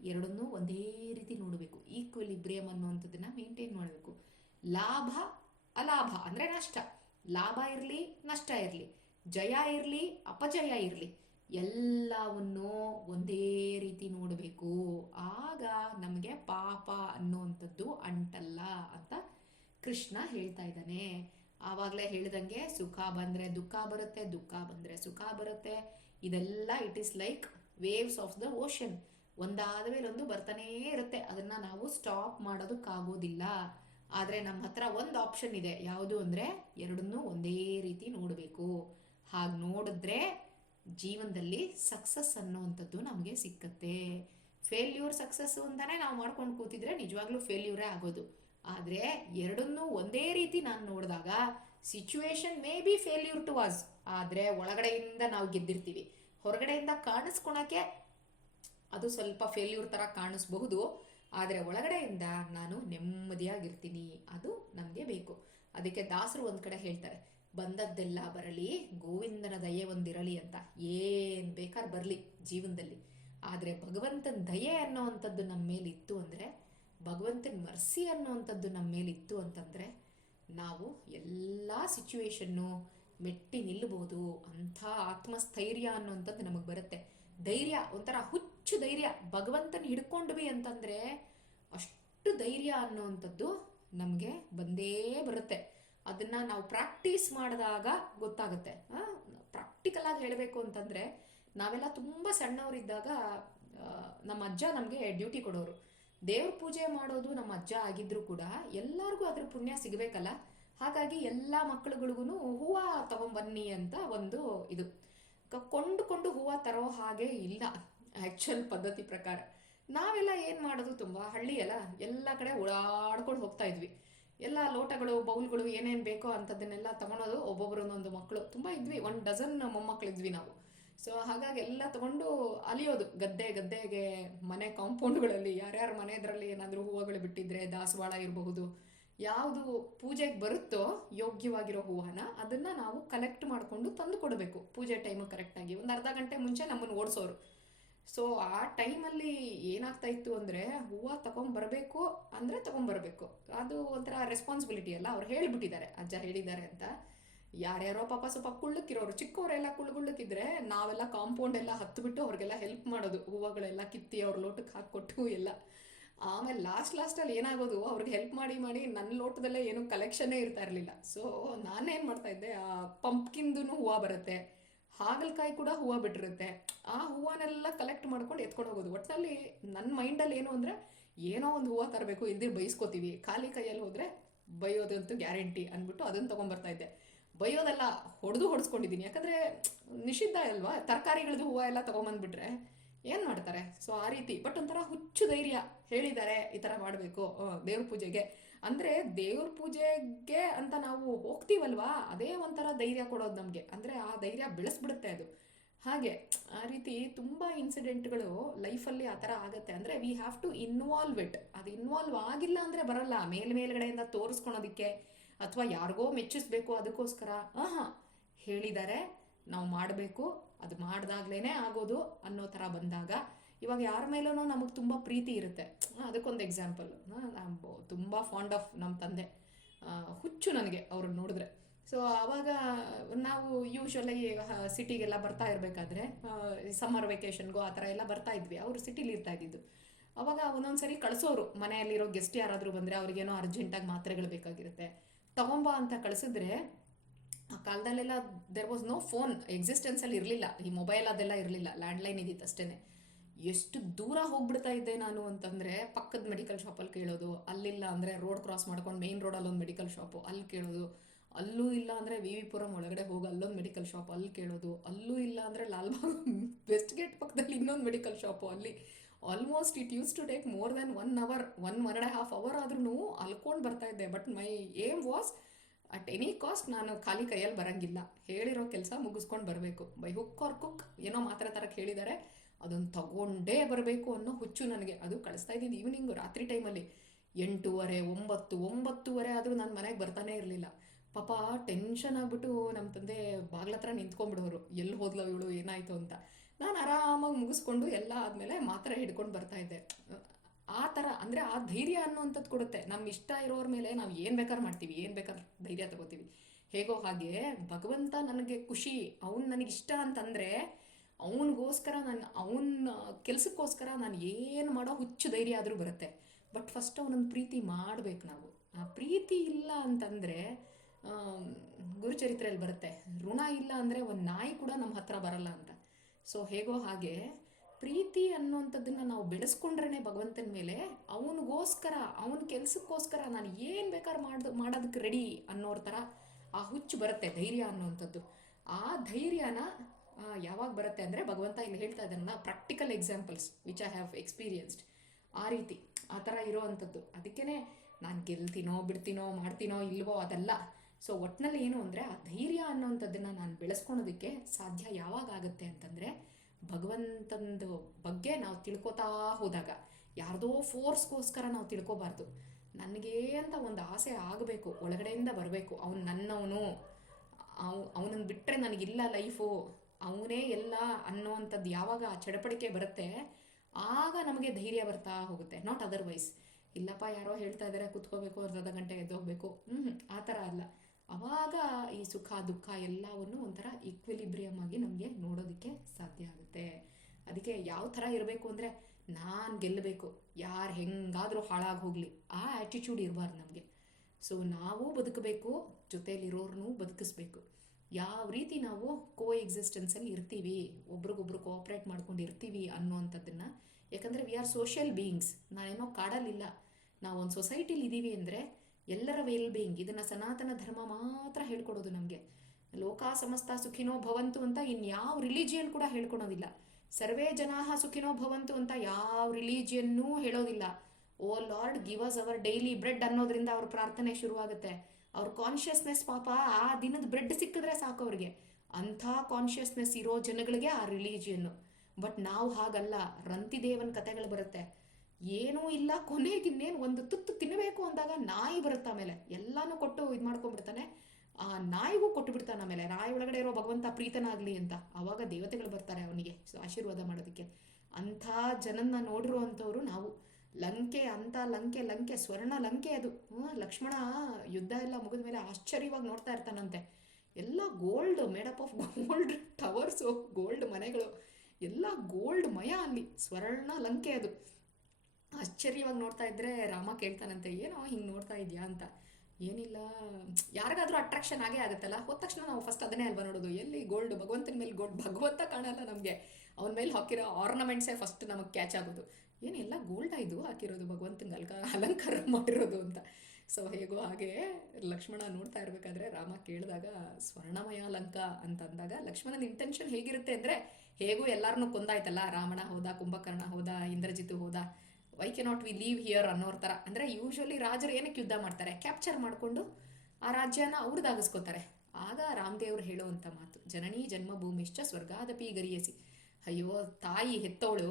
ಎರಡನ್ನೂ ಒಂದೇ ರೀತಿ ನೋಡಬೇಕು. ಈಕ್ವಲಿಬ್ರಿಯಮ್ ಅನ್ನುವಂಥದ್ದನ್ನ ಮೇಂಟೈನ್ ಮಾಡಬೇಕು. ಲಾಭ, ಅಲಾಭ ಅಂದರೆ ನಷ್ಟ. ಲಾಭ ಇರಲಿ, ನಷ್ಟ ಇರಲಿ. ಜಯ ಇರಲಿ, ಅಪಜಯ ಇರಲಿ. ಎಲ್ಲವನ್ನು ಒಂದೇ ರೀತಿ ನೋಡಬೇಕು. ಆಗ ನಮಗೆ ಪಾಪ ಅನ್ನುವಂಥದ್ದು ಅಂಟಲ್ಲ ಅಂತ ಕೃಷ್ಣ ಹೇಳ್ತಾ ಇದ್ದಾನೆ. ಆವಾಗಲೇ ಹೇಳಿದಂಗೆ ಸುಖ ಬಂದರೆ ದುಃಖ ಬರುತ್ತೆ, ದುಃಖ ಬಂದರೆ ಸುಖ ಬರುತ್ತೆ. ಇದೆಲ್ಲ it is like waves of the ocean ಒಂದಾದ ಮೇಲೆ ಒಂದು ಬರ್ತಾನೇ ಇರುತ್ತೆ. ಅದನ್ನು ನಾವು ಸ್ಟಾಪ್ ಮಾಡೋದಕ್ಕಾಗೋದಿಲ್ಲ. ಆದರೆ ನಮ್ಮ ಹತ್ರ ಒಂದು ಆಪ್ಷನ್ ಇದೆ. ಯಾವುದು ಅಂದರೆ ಎರಡನ್ನೂ ಒಂದೇ ರೀತಿ ನೋಡಬೇಕು. ಹಾಗೆ ನೋಡಿದ್ರೆ ಜೀವನದಲ್ಲಿ ಸಕ್ಸಸ್ ಅನ್ನೋವಂಥದ್ದು ನಮಗೆ ಸಿಕ್ಕತ್ತೆ. ಫೇಲ್ಯೂರ್ ಸಕ್ಸಸ್ ಅಂತಾನೆ ನಾವು ಮಾಡ್ಕೊಂಡು ಕೂತಿದ್ರೆ ನಿಜವಾಗ್ಲೂ ಫೇಲ್ಯೂರೇ ಆಗೋದು. ಆದರೆ ಎರಡನ್ನೂ ಒಂದೇ ರೀತಿ ನಾನು ನೋಡಿದಾಗ situation may be failure to was ಆದರೆ ಒಳಗಡೆಯಿಂದ ನಾವು ಗೆದ್ದಿರ್ತೀವಿ. ಹೊರಗಡೆಯಿಂದ ಕಾಣಿಸ್ಕೊಳಕ್ಕೆ ಅದು ಸ್ವಲ್ಪ ಫೇಲ್ಯೂರ್ ಥರ ಕಾಣಿಸ್ಬಹುದು. ಆದರೆ ಒಳಗಡೆಯಿಂದ ನಾನು ನೆಮ್ಮದಿಯಾಗಿರ್ತೀನಿ. ಅದು ನಮಗೆ ಬೇಕು. ಅದಕ್ಕೆ ದಾಸರು ಒಂದು ಕಡೆ ಹೇಳ್ತಾರೆ ಬಂದದ್ದೆಲ್ಲ ಬರಲಿ, ಗೋವಿಂದನ ದಯೆ ಒಂದಿರಲಿ ಅಂತ. ಏನು ಬೇಕಾದ್ರೆ ಬರಲಿ ಜೀವನದಲ್ಲಿ. ಆದರೆ ಭಗವಂತನ ದಯೆ ಅನ್ನೋವಂಥದ್ದು ನಮ್ಮ ಮೇಲಿತ್ತು ಅಂದರೆ, ಭಗವಂತನ ಮರ್ಸಿ ಅನ್ನೋವಂಥದ್ದು ನಮ್ಮ ಮೇಲಿತ್ತು ಅಂತಂದರೆ, ನಾವು ಎಲ್ಲ ಸಿಚುವೇಶನ್ನು ಮೆಟ್ಟಿ ನಿಲ್ಲಬಹುದು ಅಂಥ ಆತ್ಮಸ್ಥೈರ್ಯ ಅನ್ನೋವಂಥದ್ದು ನಮಗೆ ಬರುತ್ತೆ. ಧೈರ್ಯ, ಒಂಥರ ಹುಚ್ಚು ಧೈರ್ಯ ಭಗವಂತನ ಹಿಡ್ಕೊಂಡ್ವಿ ಅಂತಂದರೆ, ಅಷ್ಟು ಧೈರ್ಯ ಅನ್ನೋವಂಥದ್ದು ನಮಗೆ ಬಂದೇ ಬರುತ್ತೆ. ಅದನ್ನು ನಾವು ಪ್ರಾಕ್ಟೀಸ್ ಮಾಡಿದಾಗ ಗೊತ್ತಾಗುತ್ತೆ. ಪ್ರಾಕ್ಟಿಕಲ್ ಆಗಿ ಹೇಳಬೇಕು ಅಂತಂದ್ರೆ ನಾವೆಲ್ಲ ತುಂಬ ಸಣ್ಣವರಿದ್ದಾಗ ನಮ್ಮ ಅಜ್ಜ ನಮಗೆ ಡ್ಯೂಟಿ ಕೊಡೋರು. ದೇವ್ರ ಪೂಜೆ ಮಾಡೋದು ನಮ್ಮ ಅಜ್ಜ ಆಗಿದ್ರು ಕೂಡ ಎಲ್ಲರಿಗೂ ಅದ್ರ ಪುಣ್ಯ ಸಿಗಬೇಕಲ್ಲ? ಹಾಗಾಗಿ ಎಲ್ಲ ಮಕ್ಕಳುಗಳಿಗೂ ಹೂವು ತಗೊಂಬನ್ನಿ ಅಂತ ಒಂದು ಇದು. ಕೊಂಡುಕೊಂಡು ಹೂವ ತರೋ ಹಾಗೆ ಇಲ್ಲ ಆ್ಯಕ್ಚುಯಲ್ ಪದ್ಧತಿ ಪ್ರಕಾರ. ನಾವೆಲ್ಲ ಏನು ಮಾಡೋದು, ತುಂಬ ಹಳ್ಳಿ ಅಲ್ಲ, ಎಲ್ಲ ಕಡೆ ಓಡಾಡ್ಕೊಂಡು ಹೋಗ್ತಾ ಇದ್ವಿ. ಎಲ್ಲ ಲೋಟಗಳು, ಬೌಲ್ಗಳು ಏನೇನು ಬೇಕೋ ಅಂಥದ್ದನ್ನೆಲ್ಲ ತಗೊಳೋದು ಒಬ್ಬೊಬ್ಬರೊಂದೊಂದು ಮಕ್ಕಳು. ತುಂಬ ಇದ್ವಿ, ಒಂದು ಡಜನ್ ಮೊಮ್ಮಕ್ಕಳಿದ್ವಿ ನಾವು. ಸೊ ಹಾಗಾಗಿ ಎಲ್ಲ ತಗೊಂಡು ಅಲಿಯೋದು. ಗದ್ದೆ, ಗದ್ದೆಗೆ, ಮನೆ ಕಾಂಪೌಂಡ್ಗಳಲ್ಲಿ ಯಾರ್ಯಾರ ಮನೆದ್ರಲ್ಲಿ ಏನಾದರೂ ಹೂವುಗಳು ಬಿಟ್ಟಿದ್ರೆ, ದಾಸವಾಳ ಇರಬಹುದು, ಯಾವುದು ಪೂಜೆಗೆ ಬರುತ್ತೋ ಯೋಗ್ಯವಾಗಿರೋ ಹೂವನ್ನ ಅದನ್ನ ನಾವು ಕಲೆಕ್ಟ್ ಮಾಡಿಕೊಂಡು ತಂದು ಕೊಡಬೇಕು. ಪೂಜೆ ಟೈಮು ಕರೆಕ್ಟಾಗಿ ಒಂದು ಅರ್ಧ ಗಂಟೆ ಮುಂಚೆ ನಮ್ಮನ್ನು ಓಡಿಸೋರು. ಸೊ ಆ ಟೈಮಲ್ಲಿ ಏನಾಗ್ತಾ ಇತ್ತು ಅಂದರೆ, ಹೂವು ತಗೊಂಬರ್ಬೇಕು ಅಂದರೆ ತಗೊಂಬರ್ಬೇಕು. ಅದು ಒಂಥರ ರೆಸ್ಪಾನ್ಸಿಬಿಲಿಟಿ ಅಲ್ಲ. ಅವ್ರು ಹೇಳಿಬಿಟ್ಟಿದ್ದಾರೆ, ಅಜ್ಜ ಹೇಳಿದ್ದಾರೆ ಅಂತ. ಯಾರ್ಯಾರೋ ಪಾಪ ಸ್ವಲ್ಪ ಕುಳ್ಳಕ್ಕಿರೋರು, ಚಿಕ್ಕವರೆಲ್ಲ ಕುಳ್ಳುಗುಳ್ಳಕ್ಕಿದ್ರೆ ನಾವೆಲ್ಲ ಕಾಂಪೌಂಡ್ ಎಲ್ಲ ಹತ್ತುಬಿಟ್ಟು ಅವ್ರಿಗೆಲ್ಲ ಹೆಲ್ಪ್ ಮಾಡೋದು. ಹೂವುಗಳೆಲ್ಲ ಕಿತ್ತಿ ಅವ್ರ ಲೋಟಕ್ಕೆ ಹಾಕ್ಕೊಟ್ಟು ಎಲ್ಲ. ಆಮೇಲೆ ಲಾಸ್ಟ್ ಲಾಸ್ಟಲ್ಲಿ ಏನಾಗೋದು, ಅವ್ರಿಗೆ ಹೆಲ್ಪ್ ಮಾಡಿ ಮಾಡಿ ನನ್ನ ಲೋಟದಲ್ಲೇ ಏನೂ ಕಲೆಕ್ಷನ್ನೇ ಇರ್ತಾ ಇರಲಿಲ್ಲ. ಸೊ ನಾನೇನು ಮಾಡ್ತಾ ಇದ್ದೆ, ಆ ಪಂಪ್ಕಿಂದೂ ಹೂವು ಬರುತ್ತೆ. ಹಾಗಲಕಾಯಿ ಕೂಡ ಹೂವು ಬಿಟ್ಟಿರುತ್ತೆ. ಆ ಹೂವನ್ನೆಲ್ಲ ಕಲೆಕ್ಟ್ ಮಾಡ್ಕೊಂಡು ಎತ್ಕೊಂಡು ಹೋಗೋದು. ಒಟ್ಟಿನಲ್ಲಿ ನನ್ನ ಮೈಂಡಲ್ಲಿ ಏನು ಅಂದರೆ ಏನೋ ಒಂದು ಹೂವು ತರಬೇಕು ಇಲ್ದಿ ಬೈಸ್ಕೋತೀವಿ. ಖಾಲಿ ಕೈಯಲ್ಲಿ ಹೋದರೆ ಬೈಯೋದಂತೂ ಗ್ಯಾರಂಟಿ ಅಂದ್ಬಿಟ್ಟು ಅದನ್ನು ತೊಗೊಂಬರ್ತಾ ಇದ್ದೆ. ಬೈಯೋದೆಲ್ಲ ಹೊಡೆದು ಹೊಡೆಸ್ಕೊಂಡಿದ್ದೀನಿ ಯಾಕಂದರೆ ನಿಷಿದ್ಧ ಅಲ್ವಾ? ತರಕಾರಿಗಳದ್ದು ಹೂವು ಎಲ್ಲ ತೊಗೊಂಬಂದ್ಬಿಟ್ರೆ ಏನು ಮಾಡ್ತಾರೆ? ಸೊ ಆ ರೀತಿ. ಬಟ್ ಒಂಥರ ಹುಚ್ಚು ಧೈರ್ಯ ಹೇಳಿದ್ದಾರೆ ಈ ಥರ ಮಾಡಬೇಕು ದೇವ್ರ ಪೂಜೆಗೆ. ಅಂದರೆ ದೇವ್ರ ಪೂಜೆಗೆ ಅಂತ ನಾವು ಹೋಗ್ತೀವಲ್ವಾ? ಅದೇ ಒಂಥರ ಧೈರ್ಯ ಕೊಡೋದು ನಮಗೆ. ಅಂದರೆ ಆ ಧೈರ್ಯ ಬೆಳೆಸ್ಬಿಡುತ್ತೆ ಅದು. ಹಾಗೆ ಆ ರೀತಿ ತುಂಬ ಇನ್ಸಿಡೆಂಟ್ಗಳು ಲೈಫಲ್ಲಿ ಆ ಥರ ಆಗುತ್ತೆ. ಅಂದರೆ we have to involve it ಅದು ಇನ್ವಾಲ್ವ್ ಆಗಿಲ್ಲ ಅಂದರೆ ಬರಲ್ಲ. ಮೇಲ್ ಮೇಲ್ಗಡೆಯಿಂದ ತೋರಿಸ್ಕೊಳೋದಕ್ಕೆ ಅಥವಾ ಯಾರಿಗೋ ಮೆಚ್ಚಿಸ್ಬೇಕು ಅದಕ್ಕೋಸ್ಕರ. ಆಹಾ ಹೇಳಿದ್ದಾರೆ ನಾವು ಮಾಡಬೇಕು. ಅದು ಮಾಡ್ದಾಗ್ಲೇ ಆಗೋದು ಅನ್ನೋ ಥರ ಬಂದಾಗ ಇವಾಗ ಯಾರ ಮೇಲೂ ನಮಗೆ ತುಂಬ ಪ್ರೀತಿ ಇರುತ್ತೆ. ಅದಕ್ಕೊಂದು ಎಕ್ಸಾಂಪಲ್ ತುಂಬ ಫಾಂಡ್ ಆಫ್ ನಮ್ಮ ತಂದೆ. ಹುಚ್ಚು ನನಗೆ ಅವ್ರನ್ನ ನೋಡಿದ್ರೆ. ಸೊ ಆವಾಗ ನಾವು ಯೂಶ್ವಲಾಗಿ ಸಿಟಿಗೆಲ್ಲ ಬರ್ತಾ ಇರಬೇಕಾದ್ರೆ ಸಮ್ಮರ್ ವೆಕೇಷನ್ಗೋ ಆ ಥರ ಎಲ್ಲ ಬರ್ತಾ ಇದ್ವಿ. ಅವರು ಸಿಟಿಲಿ ಇರ್ತಾ ಇದ್ದಿದ್ದು. ಅವಾಗ ಒಂದೊಂದ್ಸರಿ ಕಳಿಸೋರು. ಮನೆಯಲ್ಲಿರೋ ಗೆಸ್ಟ್ ಯಾರಾದರೂ ಬಂದರೆ ಅವ್ರಿಗೇನೋ ಅರ್ಜೆಂಟಾಗಿ ಮಾತ್ರೆಗಳು ಬೇಕಾಗಿರುತ್ತೆ. ತಗೊಂಬ ಅಂತ ಕಳಿಸಿದ್ರೆ, ಆ ಕಾಲದಲ್ಲೆಲ್ಲ ದೆರ್ ವಾಸ್ ನೋ ಫೋನ್ ಎಕ್ಸಿಸ್ಟೆನ್ಸಲ್ಲಿ ಇರಲಿಲ್ಲ. ಈ ಮೊಬೈಲ್ ಅದೆಲ್ಲ ಇರಲಿಲ್ಲ. ಲ್ಯಾಂಡ್ಲೈನ್ ಇದ್ದಿತ್ತು ಅಷ್ಟೇ ಎಷ್ಟು ದೂರ ಹೋಗ್ಬಿಡ್ತಾ ಇದ್ದೆ ನಾನು ಅಂತಂದರೆ ಪಕ್ಕದ ಮೆಡಿಕಲ್ ಶಾಪಲ್ಲಿ ಕೇಳೋದು, ಅಲ್ಲಿಲ್ಲ ಅಂದರೆ ರೋಡ್ ಕ್ರಾಸ್ ಮಾಡ್ಕೊಂಡು ಮೇನ್ ರೋಡಲ್ಲಿ ಒಂದು ಮೆಡಿಕಲ್ ಶಾಪು ಅಲ್ಲಿ ಕೇಳೋದು. ಅಲ್ಲೂ ಇಲ್ಲ ಅಂದರೆ ವಿ ವಿ ಪುರಂ ಒಳಗಡೆ ಹೋಗಿ ಅಲ್ಲೊಂದು ಮೆಡಿಕಲ್ ಶಾಪ್ ಅಲ್ಲಿ ಕೇಳೋದು. ಅಲ್ಲೂ ಇಲ್ಲ ಅಂದರೆ ಲಾಲ್ಬಾಗ್ ವೆಸ್ಟ್ ಗೇಟ್ ಪಕ್ಕದಲ್ಲಿ ಇನ್ನೊಂದು ಮೆಡಿಕಲ್ ಶಾಪು ಅಲ್ಲಿ. Almost it use to take more than one hour one one and half hour ಆದ್ರೂ ಅಲ್ಕೊಂಡು ಬರ್ತಾ ಇದ್ದೆ. But my aim was at any cost ನಾನು ಖಾಲಿ ಕೈಯಲ್ಲಿ ಬರಂಗಿಲ್ಲ. ಹೇಳಿರೋ ಕೆಲಸ ಮುಗಿಸ್ಕೊಂಡು ಬರಬೇಕು. ಬೈ ಹುಕ್ ಆರ್ ಕುಕ್ ಏನೋ ಮಾತ್ರ ತರಕ್ಕೆ ಹೇಳಿದ್ದಾರೆ. ಅದನ್ನು ತಗೊಂಡೇ ಬರಬೇಕು ಅನ್ನೋ ಹುಚ್ಚು ನನಗೆ. ಅದು ಕಳಿಸ್ತಾ ಇದ್ದೀನಿ ಈವ್ನಿಂಗು ರಾತ್ರಿ ಟೈಮಲ್ಲಿ ಎಂಟೂವರೆ, ಒಂಬತ್ತು, ಒಂಬತ್ತುವರೆ ಆದರೂ ನಾನು ಮನೆಗೆ ಬರ್ತಾನೆ ಇರಲಿಲ್ಲ. ಪಾಪ ಟೆನ್ಷನ್ ಆಗಿಬಿಟ್ಟು ನಮ್ಮ ತಂದೆ ಬಾಗ್ಲ ಹತ್ರ ನಿಂತ್ಕೊಂಡ್ಬಿಡೋರು. ಎಲ್ಲಿ ಹೋದ್ಲೋ ಇವಳು, ಏನಾಯಿತು ಅಂತ. ನಾನು ಆರಾಮಾಗಿ ಮುಗಿಸ್ಕೊಂಡು ಎಲ್ಲ ಆದಮೇಲೆ ಮಾತ್ರ ಹಿಡ್ಕೊಂಡು ಬರ್ತಾ ಇದ್ದೆ. ಆ ಥರ, ಅಂದರೆ ಆ ಧೈರ್ಯ ಅನ್ನೋವಂಥದ್ದು ಕೊಡುತ್ತೆ. ನಮ್ಮ ಇಷ್ಟ ಇರೋರ ಮೇಲೆ ನಾವು ಏನು ಬೇಕಾದ್ರೂ ಮಾಡ್ತೀವಿ, ಏನು ಬೇಕಾದ್ರೂ ಧೈರ್ಯ ತಗೋತೀವಿ. ಹೇಗೋ ಹಾಗೆ ಭಗವಂತ ನನಗೆ ಖುಷಿ. ಅವ್ನು ನನಗಿಷ್ಟ ಅಂತಂದರೆ ಅವನಿಗೋಸ್ಕರ ನಾನು, ಅವನ ಕೆಲಸಕ್ಕೋಸ್ಕರ ನಾನು ಏನು ಮಾಡೋ ಹುಚ್ಚು ಧೈರ್ಯ ಆದರೂ ಬರುತ್ತೆ. ಬಟ್ ಫಸ್ಟ್ ಅವನನ್ನು ಪ್ರೀತಿ ಮಾಡಬೇಕು ನಾವು. ಆ ಪ್ರೀತಿ ಇಲ್ಲ ಅಂತಂದರೆ ಗುರುಚರಿತ್ರೆಯಲ್ಲಿ ಬರುತ್ತೆ. ಋಣ ಇಲ್ಲ ಅಂದರೆ ಒಂದು ನಾಯಿ ಕೂಡ ನಮ್ಮ ಹತ್ರ ಬರಲ್ಲ ಅಂತ. ಸೊ ಹೇಗೋ ಹಾಗೆ ಪ್ರೀತಿ ಅನ್ನೋಂಥದ್ದನ್ನು ನಾವು ಬೆಳೆಸ್ಕೊಂಡ್ರೇ ಭಗವಂತನ ಮೇಲೆ ಅವನಿಗೋಸ್ಕರ, ಅವನ ಕೆಲಸಕ್ಕೋಸ್ಕರ ನಾನು ಏನು ಬೇಕಾದ್ರೂ ಮಾಡ್ದು ಮಾಡೋದಕ್ಕೆ ರೆಡಿ ಅನ್ನೋರ ಥರ ಆ ಹುಚ್ಚು ಬರುತ್ತೆ ಧೈರ್ಯ ಅನ್ನೋವಂಥದ್ದು. ಆ ಧೈರ್ಯನ ಯಾವಾಗ ಬರುತ್ತೆ ಅಂದರೆ ಭಗವಂತ ಇಲ್ಲಿ ಹೇಳ್ತಾ ಇದ್ದಾನಲ್ಲ practical examples which I have experienced ಆ ರೀತಿ, ಆ ಥರ ಇರೋ ಅಂಥದ್ದು ಅದಕ್ಕೇ ನಾನು ಗೆಲ್ತೀನೋ, ಬಿಡ್ತೀನೋ, ಮಾಡ್ತೀನೋ, ಇಲ್ವೋ ಅದೆಲ್ಲ. ಸೊ ಒಟ್ಟಿನಲ್ಲಿ ಏನು ಅಂದರೆ ಆ ಧೈರ್ಯ ಅನ್ನೋವಂಥದ್ದನ್ನು ನಾನು ಬೆಳೆಸ್ಕೊಳೋದಕ್ಕೆ ಸಾಧ್ಯ ಯಾವಾಗ ಆಗುತ್ತೆ ಅಂತಂದರೆ ಭಗವಂತಂದು ಬಗ್ಗೆ ನಾವು ತಿಳ್ಕೊತಾ ಹೋದಾಗ, ಯಾರ್ದೋ ಫೋರ್ಸ್ಗೋಸ್ಕರ ನಾವು ತಿಳ್ಕೊಬಾರ್ದು. ನನಗೆ ಅಂತ ಒಂದು ಆಸೆ ಆಗಬೇಕು, ಒಳಗಡೆಯಿಂದ ಬರಬೇಕು. ಅವನು ನನ್ನವನು, ಅವ್ ಅವನನ್ನು ಬಿಟ್ಟರೆ ನನಗಿಲ್ಲ ಲೈಫು ಅವನೇ ಎಲ್ಲ ಅನ್ನೋವಂಥದ್ದು ಯಾವಾಗ ಆ ಚಡಪಡಿಕೆ ಬರುತ್ತೆ, ಆಗ ನಮಗೆ ಧೈರ್ಯ ಬರ್ತಾ ಹೋಗುತ್ತೆ. ನಾಟ್ ಅದರ್ವೈಸ್ ಇಲ್ಲಪ್ಪ, ಯಾರೋ ಹೇಳ್ತಾ ಇದ್ದಾರೆ ಕುತ್ಕೋಬೇಕು, ಅರ್ಧ ಗಂಟೆ ಎದ್ದೋಗ್ಬೇಕು. ಹ್ಞೂ ಆ ಥರ ಅಲ್ಲ. ಅವಾಗ ಈ ಸುಖ, ದುಃಖ ಎಲ್ಲವನ್ನು ಒಂಥರ ಈಕ್ವಿಲಿಬ್ರಿಯಮ್ ಆಗಿ ನಮಗೆ ನೋಡೋದಕ್ಕೆ ಸಾಧ್ಯ ಆಗುತ್ತೆ. ಅದಕ್ಕೆ ಯಾವ ಥರ ಇರಬೇಕು ಅಂದರೆ, ನಾನು ಗೆಲ್ಲಬೇಕು ಯಾರು ಹೆಂಗಾದರೂ ಹಾಳಾಗಿ ಹೋಗಲಿ. ಆ ಆ್ಯಟಿಟ್ಯೂಡ್ ಇರಬಾರ್ದು ನಮಗೆ. ಸೊ ನಾವು ಬದುಕಬೇಕು ಜೊತೆಯಲ್ಲಿರೋರ್ನೂ ಬದುಕಿಸ್ಬೇಕು. ಯಾವ ರೀತಿ ನಾವು ಕೋ ಎಕ್ಸಿಸ್ಟೆನ್ಸಲ್ಲಿ ಇರ್ತೀವಿ, ಒಬ್ರಿಗೊಬ್ರು ಕೋಆಪ್ರೇಟ್ ಮಾಡ್ಕೊಂಡು ಇರ್ತೀವಿ ಅನ್ನುವಂಥದ್ದನ್ನು, ಯಾಕಂದರೆ ವಿ ಆರ್ ಸೋಷಿಯಲ್ ಬೀಯಿಂಗ್ಸ್ ನಾನೇನೋ ಕಾಡಲಿಲ್ಲ ನಾವು ಒಂದು ಸೊಸೈಟಿಲಿ ಇದ್ದೀವಿ ಅಂದರೆ ಎಲ್ಲರ ವೆಲ್ ಬೀಯಿಂಗ್ ಇದನ್ನು ಸನಾತನ ಧರ್ಮ ಮಾತ್ರ ಹೇಳ್ಕೊಡೋದು ನಮಗೆ. ಲೋಕ ಸಮಸ್ತ ಸುಖಿನೋ ಭವಂತು ಅಂತ ಇನ್ಯಾವ ರಿಲಿಜಿಯನ್ ಕೂಡ ಹೇಳ್ಕೊಳೋದಿಲ್ಲ ಸರ್ವೇ ಜನಾಹ ಸುಖಿನೋ ಭವಂತು ಅಂತ ಯಾವ ರಿಲಿಜಿಯನ್ನೂ ಹೇಳೋದಿಲ್ಲ. O Lord give us our daily bread ಅನ್ನೋದ್ರಿಂದ ಅವ್ರ ಪ್ರಾರ್ಥನೆ ಶುರುವಾಗುತ್ತೆ. ಅವ್ರ ಕಾನ್ಷಿಯಸ್ನೆಸ್ ಪಾಪ ಆ ದಿನದ ಬ್ರೆಡ್ ಸಿಕ್ಕಿದ್ರೆ ಸಾಕು ಅವ್ರಿಗೆ. ಅಂಥ ಕಾನ್ಷಿಯಸ್ನೆಸ್ ಇರೋ ಜನಗಳಿಗೆ ಆ ರಿಲಿಜಿಯನ್ನು ಬಟ್ ನಾವು ಹಾಗಲ್ಲ. ರಂತಿದೇವನ್ ಕತೆಗಳು ಬರುತ್ತೆ. ಏನೂ ಇಲ್ಲ ಕೊನೆಗಿನ್ನೇನು ಒಂದು ತುತ್ತು ತಿನ್ನಬೇಕು ಅಂದಾಗ ನಾಯಿ ಬರುತ್ತೆ ಆಮೇಲೆ. ಎಲ್ಲಾನು ಕೊಟ್ಟು ಇದು ಮಾಡ್ಕೊಂಡ್ಬಿಡ್ತಾನೆ. ಆ ನಾಯಿಗೂ ಕೊಟ್ಟು ಬಿಡ್ತಾನೆ ಆಮೇಲೆ. ನಾಯಿ ಒಳಗಡೆ ಇರೋ ಭಗವಂತ ಪ್ರೀತನಾಗ್ಲಿ ಅಂತ. ಅವಾಗ ದೇವತೆಗಳು ಬರ್ತಾರೆ ಅವನಿಗೆ. ಆಶೀರ್ವಾದ ಮಾಡೋದಕ್ಕೆ. ಅಂಥ ಜನನ್ನ ನೋಡಿರುವಂಥವ್ರು ನಾವು. ಲಂಕೆ ಅಂತ ಲಂಕೆ ಲಂಕೆ, ಸ್ವರ್ಣ ಲಂಕೆ ಅದು. ಲಕ್ಷ್ಮಣ ಯುದ್ಧ ಎಲ್ಲ ಮುಗಿದ ಮೇಲೆ ಆಶ್ಚರ್ಯವಾಗಿ ನೋಡ್ತಾ ಇರ್ತಾನಂತೆ. ಎಲ್ಲ gold made up of gold, towers, gold ಮನೆಗಳು, ಎಲ್ಲ ಗೋಲ್ಡ್ ಮಯ ಅಲ್ಲಿ. ಸ್ವರ್ಣ ಲಂಕೆ ಅದು. ಆಶ್ಚರ್ಯವಾಗಿ ನೋಡ್ತಾ ಇದ್ರೆ ರಾಮ ಕೇಳ್ತಾನಂತೆ, ಏನೋ ಹಿಂಗೆ ನೋಡ್ತಾ ಇದೆಯಾ ಅಂತ? ಏನಿಲ್ಲ. ಯಾರಿಗಾದ್ರೂ ಅಟ್ರಾಕ್ಷನ್ ಆಗೇ ಆಗುತ್ತಲ್ಲ? ಹೋದ ತಕ್ಷಣ ನಾವು ಫಸ್ಟ್ ಅದನ್ನೇ ಅಲ್ವಾ ನೋಡೋದು? ಎಲ್ಲಿ ಗೋಲ್ಡ್, ಭಗವಂತನ ಮೇಲೆ ಗೋಲ್ಡ್, ಭಗವಂತ ಕಾಣಲ್ಲ ನಮಗೆ. ಅವನ ಮೇಲೆ ಹಾಕಿರೋ ಆರ್ನಮೆಂಟ್ಸೇ ಫಸ್ಟ್ ನಮಗೆ ಕ್ಯಾಚ್ ಆಗೋದು. ಏನೆಲ್ಲ ಗೋಲ್ಡ್ ಇದು ಹಾಕಿರೋದು ಭಗವಂತನ ಅಲ್ಕ ಅಲಂಕಾರ ಮಾಡಿರೋದು ಅಂತ. ಸೊ ಹೇಗೋ ಹಾಗೆ ಲಕ್ಷ್ಮಣ ನೋಡ್ತಾ ಇರಬೇಕಾದ್ರೆ ರಾಮ ಕೇಳಿದಾಗ, ಸ್ವರ್ಣಮಯ ಅಲಂಕ ಅಂತ ಅಂದಾಗ, ಲಕ್ಷ್ಮಣನ ಇಂಟೆನ್ಷನ್ ಹೇಗಿರುತ್ತೆ ಅಂದರೆ, ಹೇಗೂ ಎಲ್ಲರನ್ನೂ ಕೊಂದಾಯ್ತಲ್ಲ ರಾವಣ ಹೋದ, ಕುಂಭಕರ್ಣ ಹೋದ, ಇಂದ್ರಜಿತು ಹೋದ why can not we leave here ಅನ್ನೋರ್ ಥರ ಅಂದರೆ ಯೂಶ್ವಲಿ ರಾಜರು ಏನಕ್ಕೆ ಯುದ್ಧ ಮಾಡ್ತಾರೆ? ಕ್ಯಾಪ್ಚರ್ ಮಾಡಿಕೊಂಡು ಆ ರಾಜ್ಯನ ಅವ್ರದ್ದಾಗಿಸ್ಕೋತಾರೆ ಆಗ ರಾಮದೇವ್ರು ಹೇಳುವಂಥ ಮಾತು, ಜನನೀ ಜನ್ಮಭೂಮಿಶ್ಚ ಸ್ವರ್ಗಾದಪಿ ಗರಿಯಸಿ. ಅಯ್ಯೋ, ತಾಯಿ ಹೆತ್ತವಳು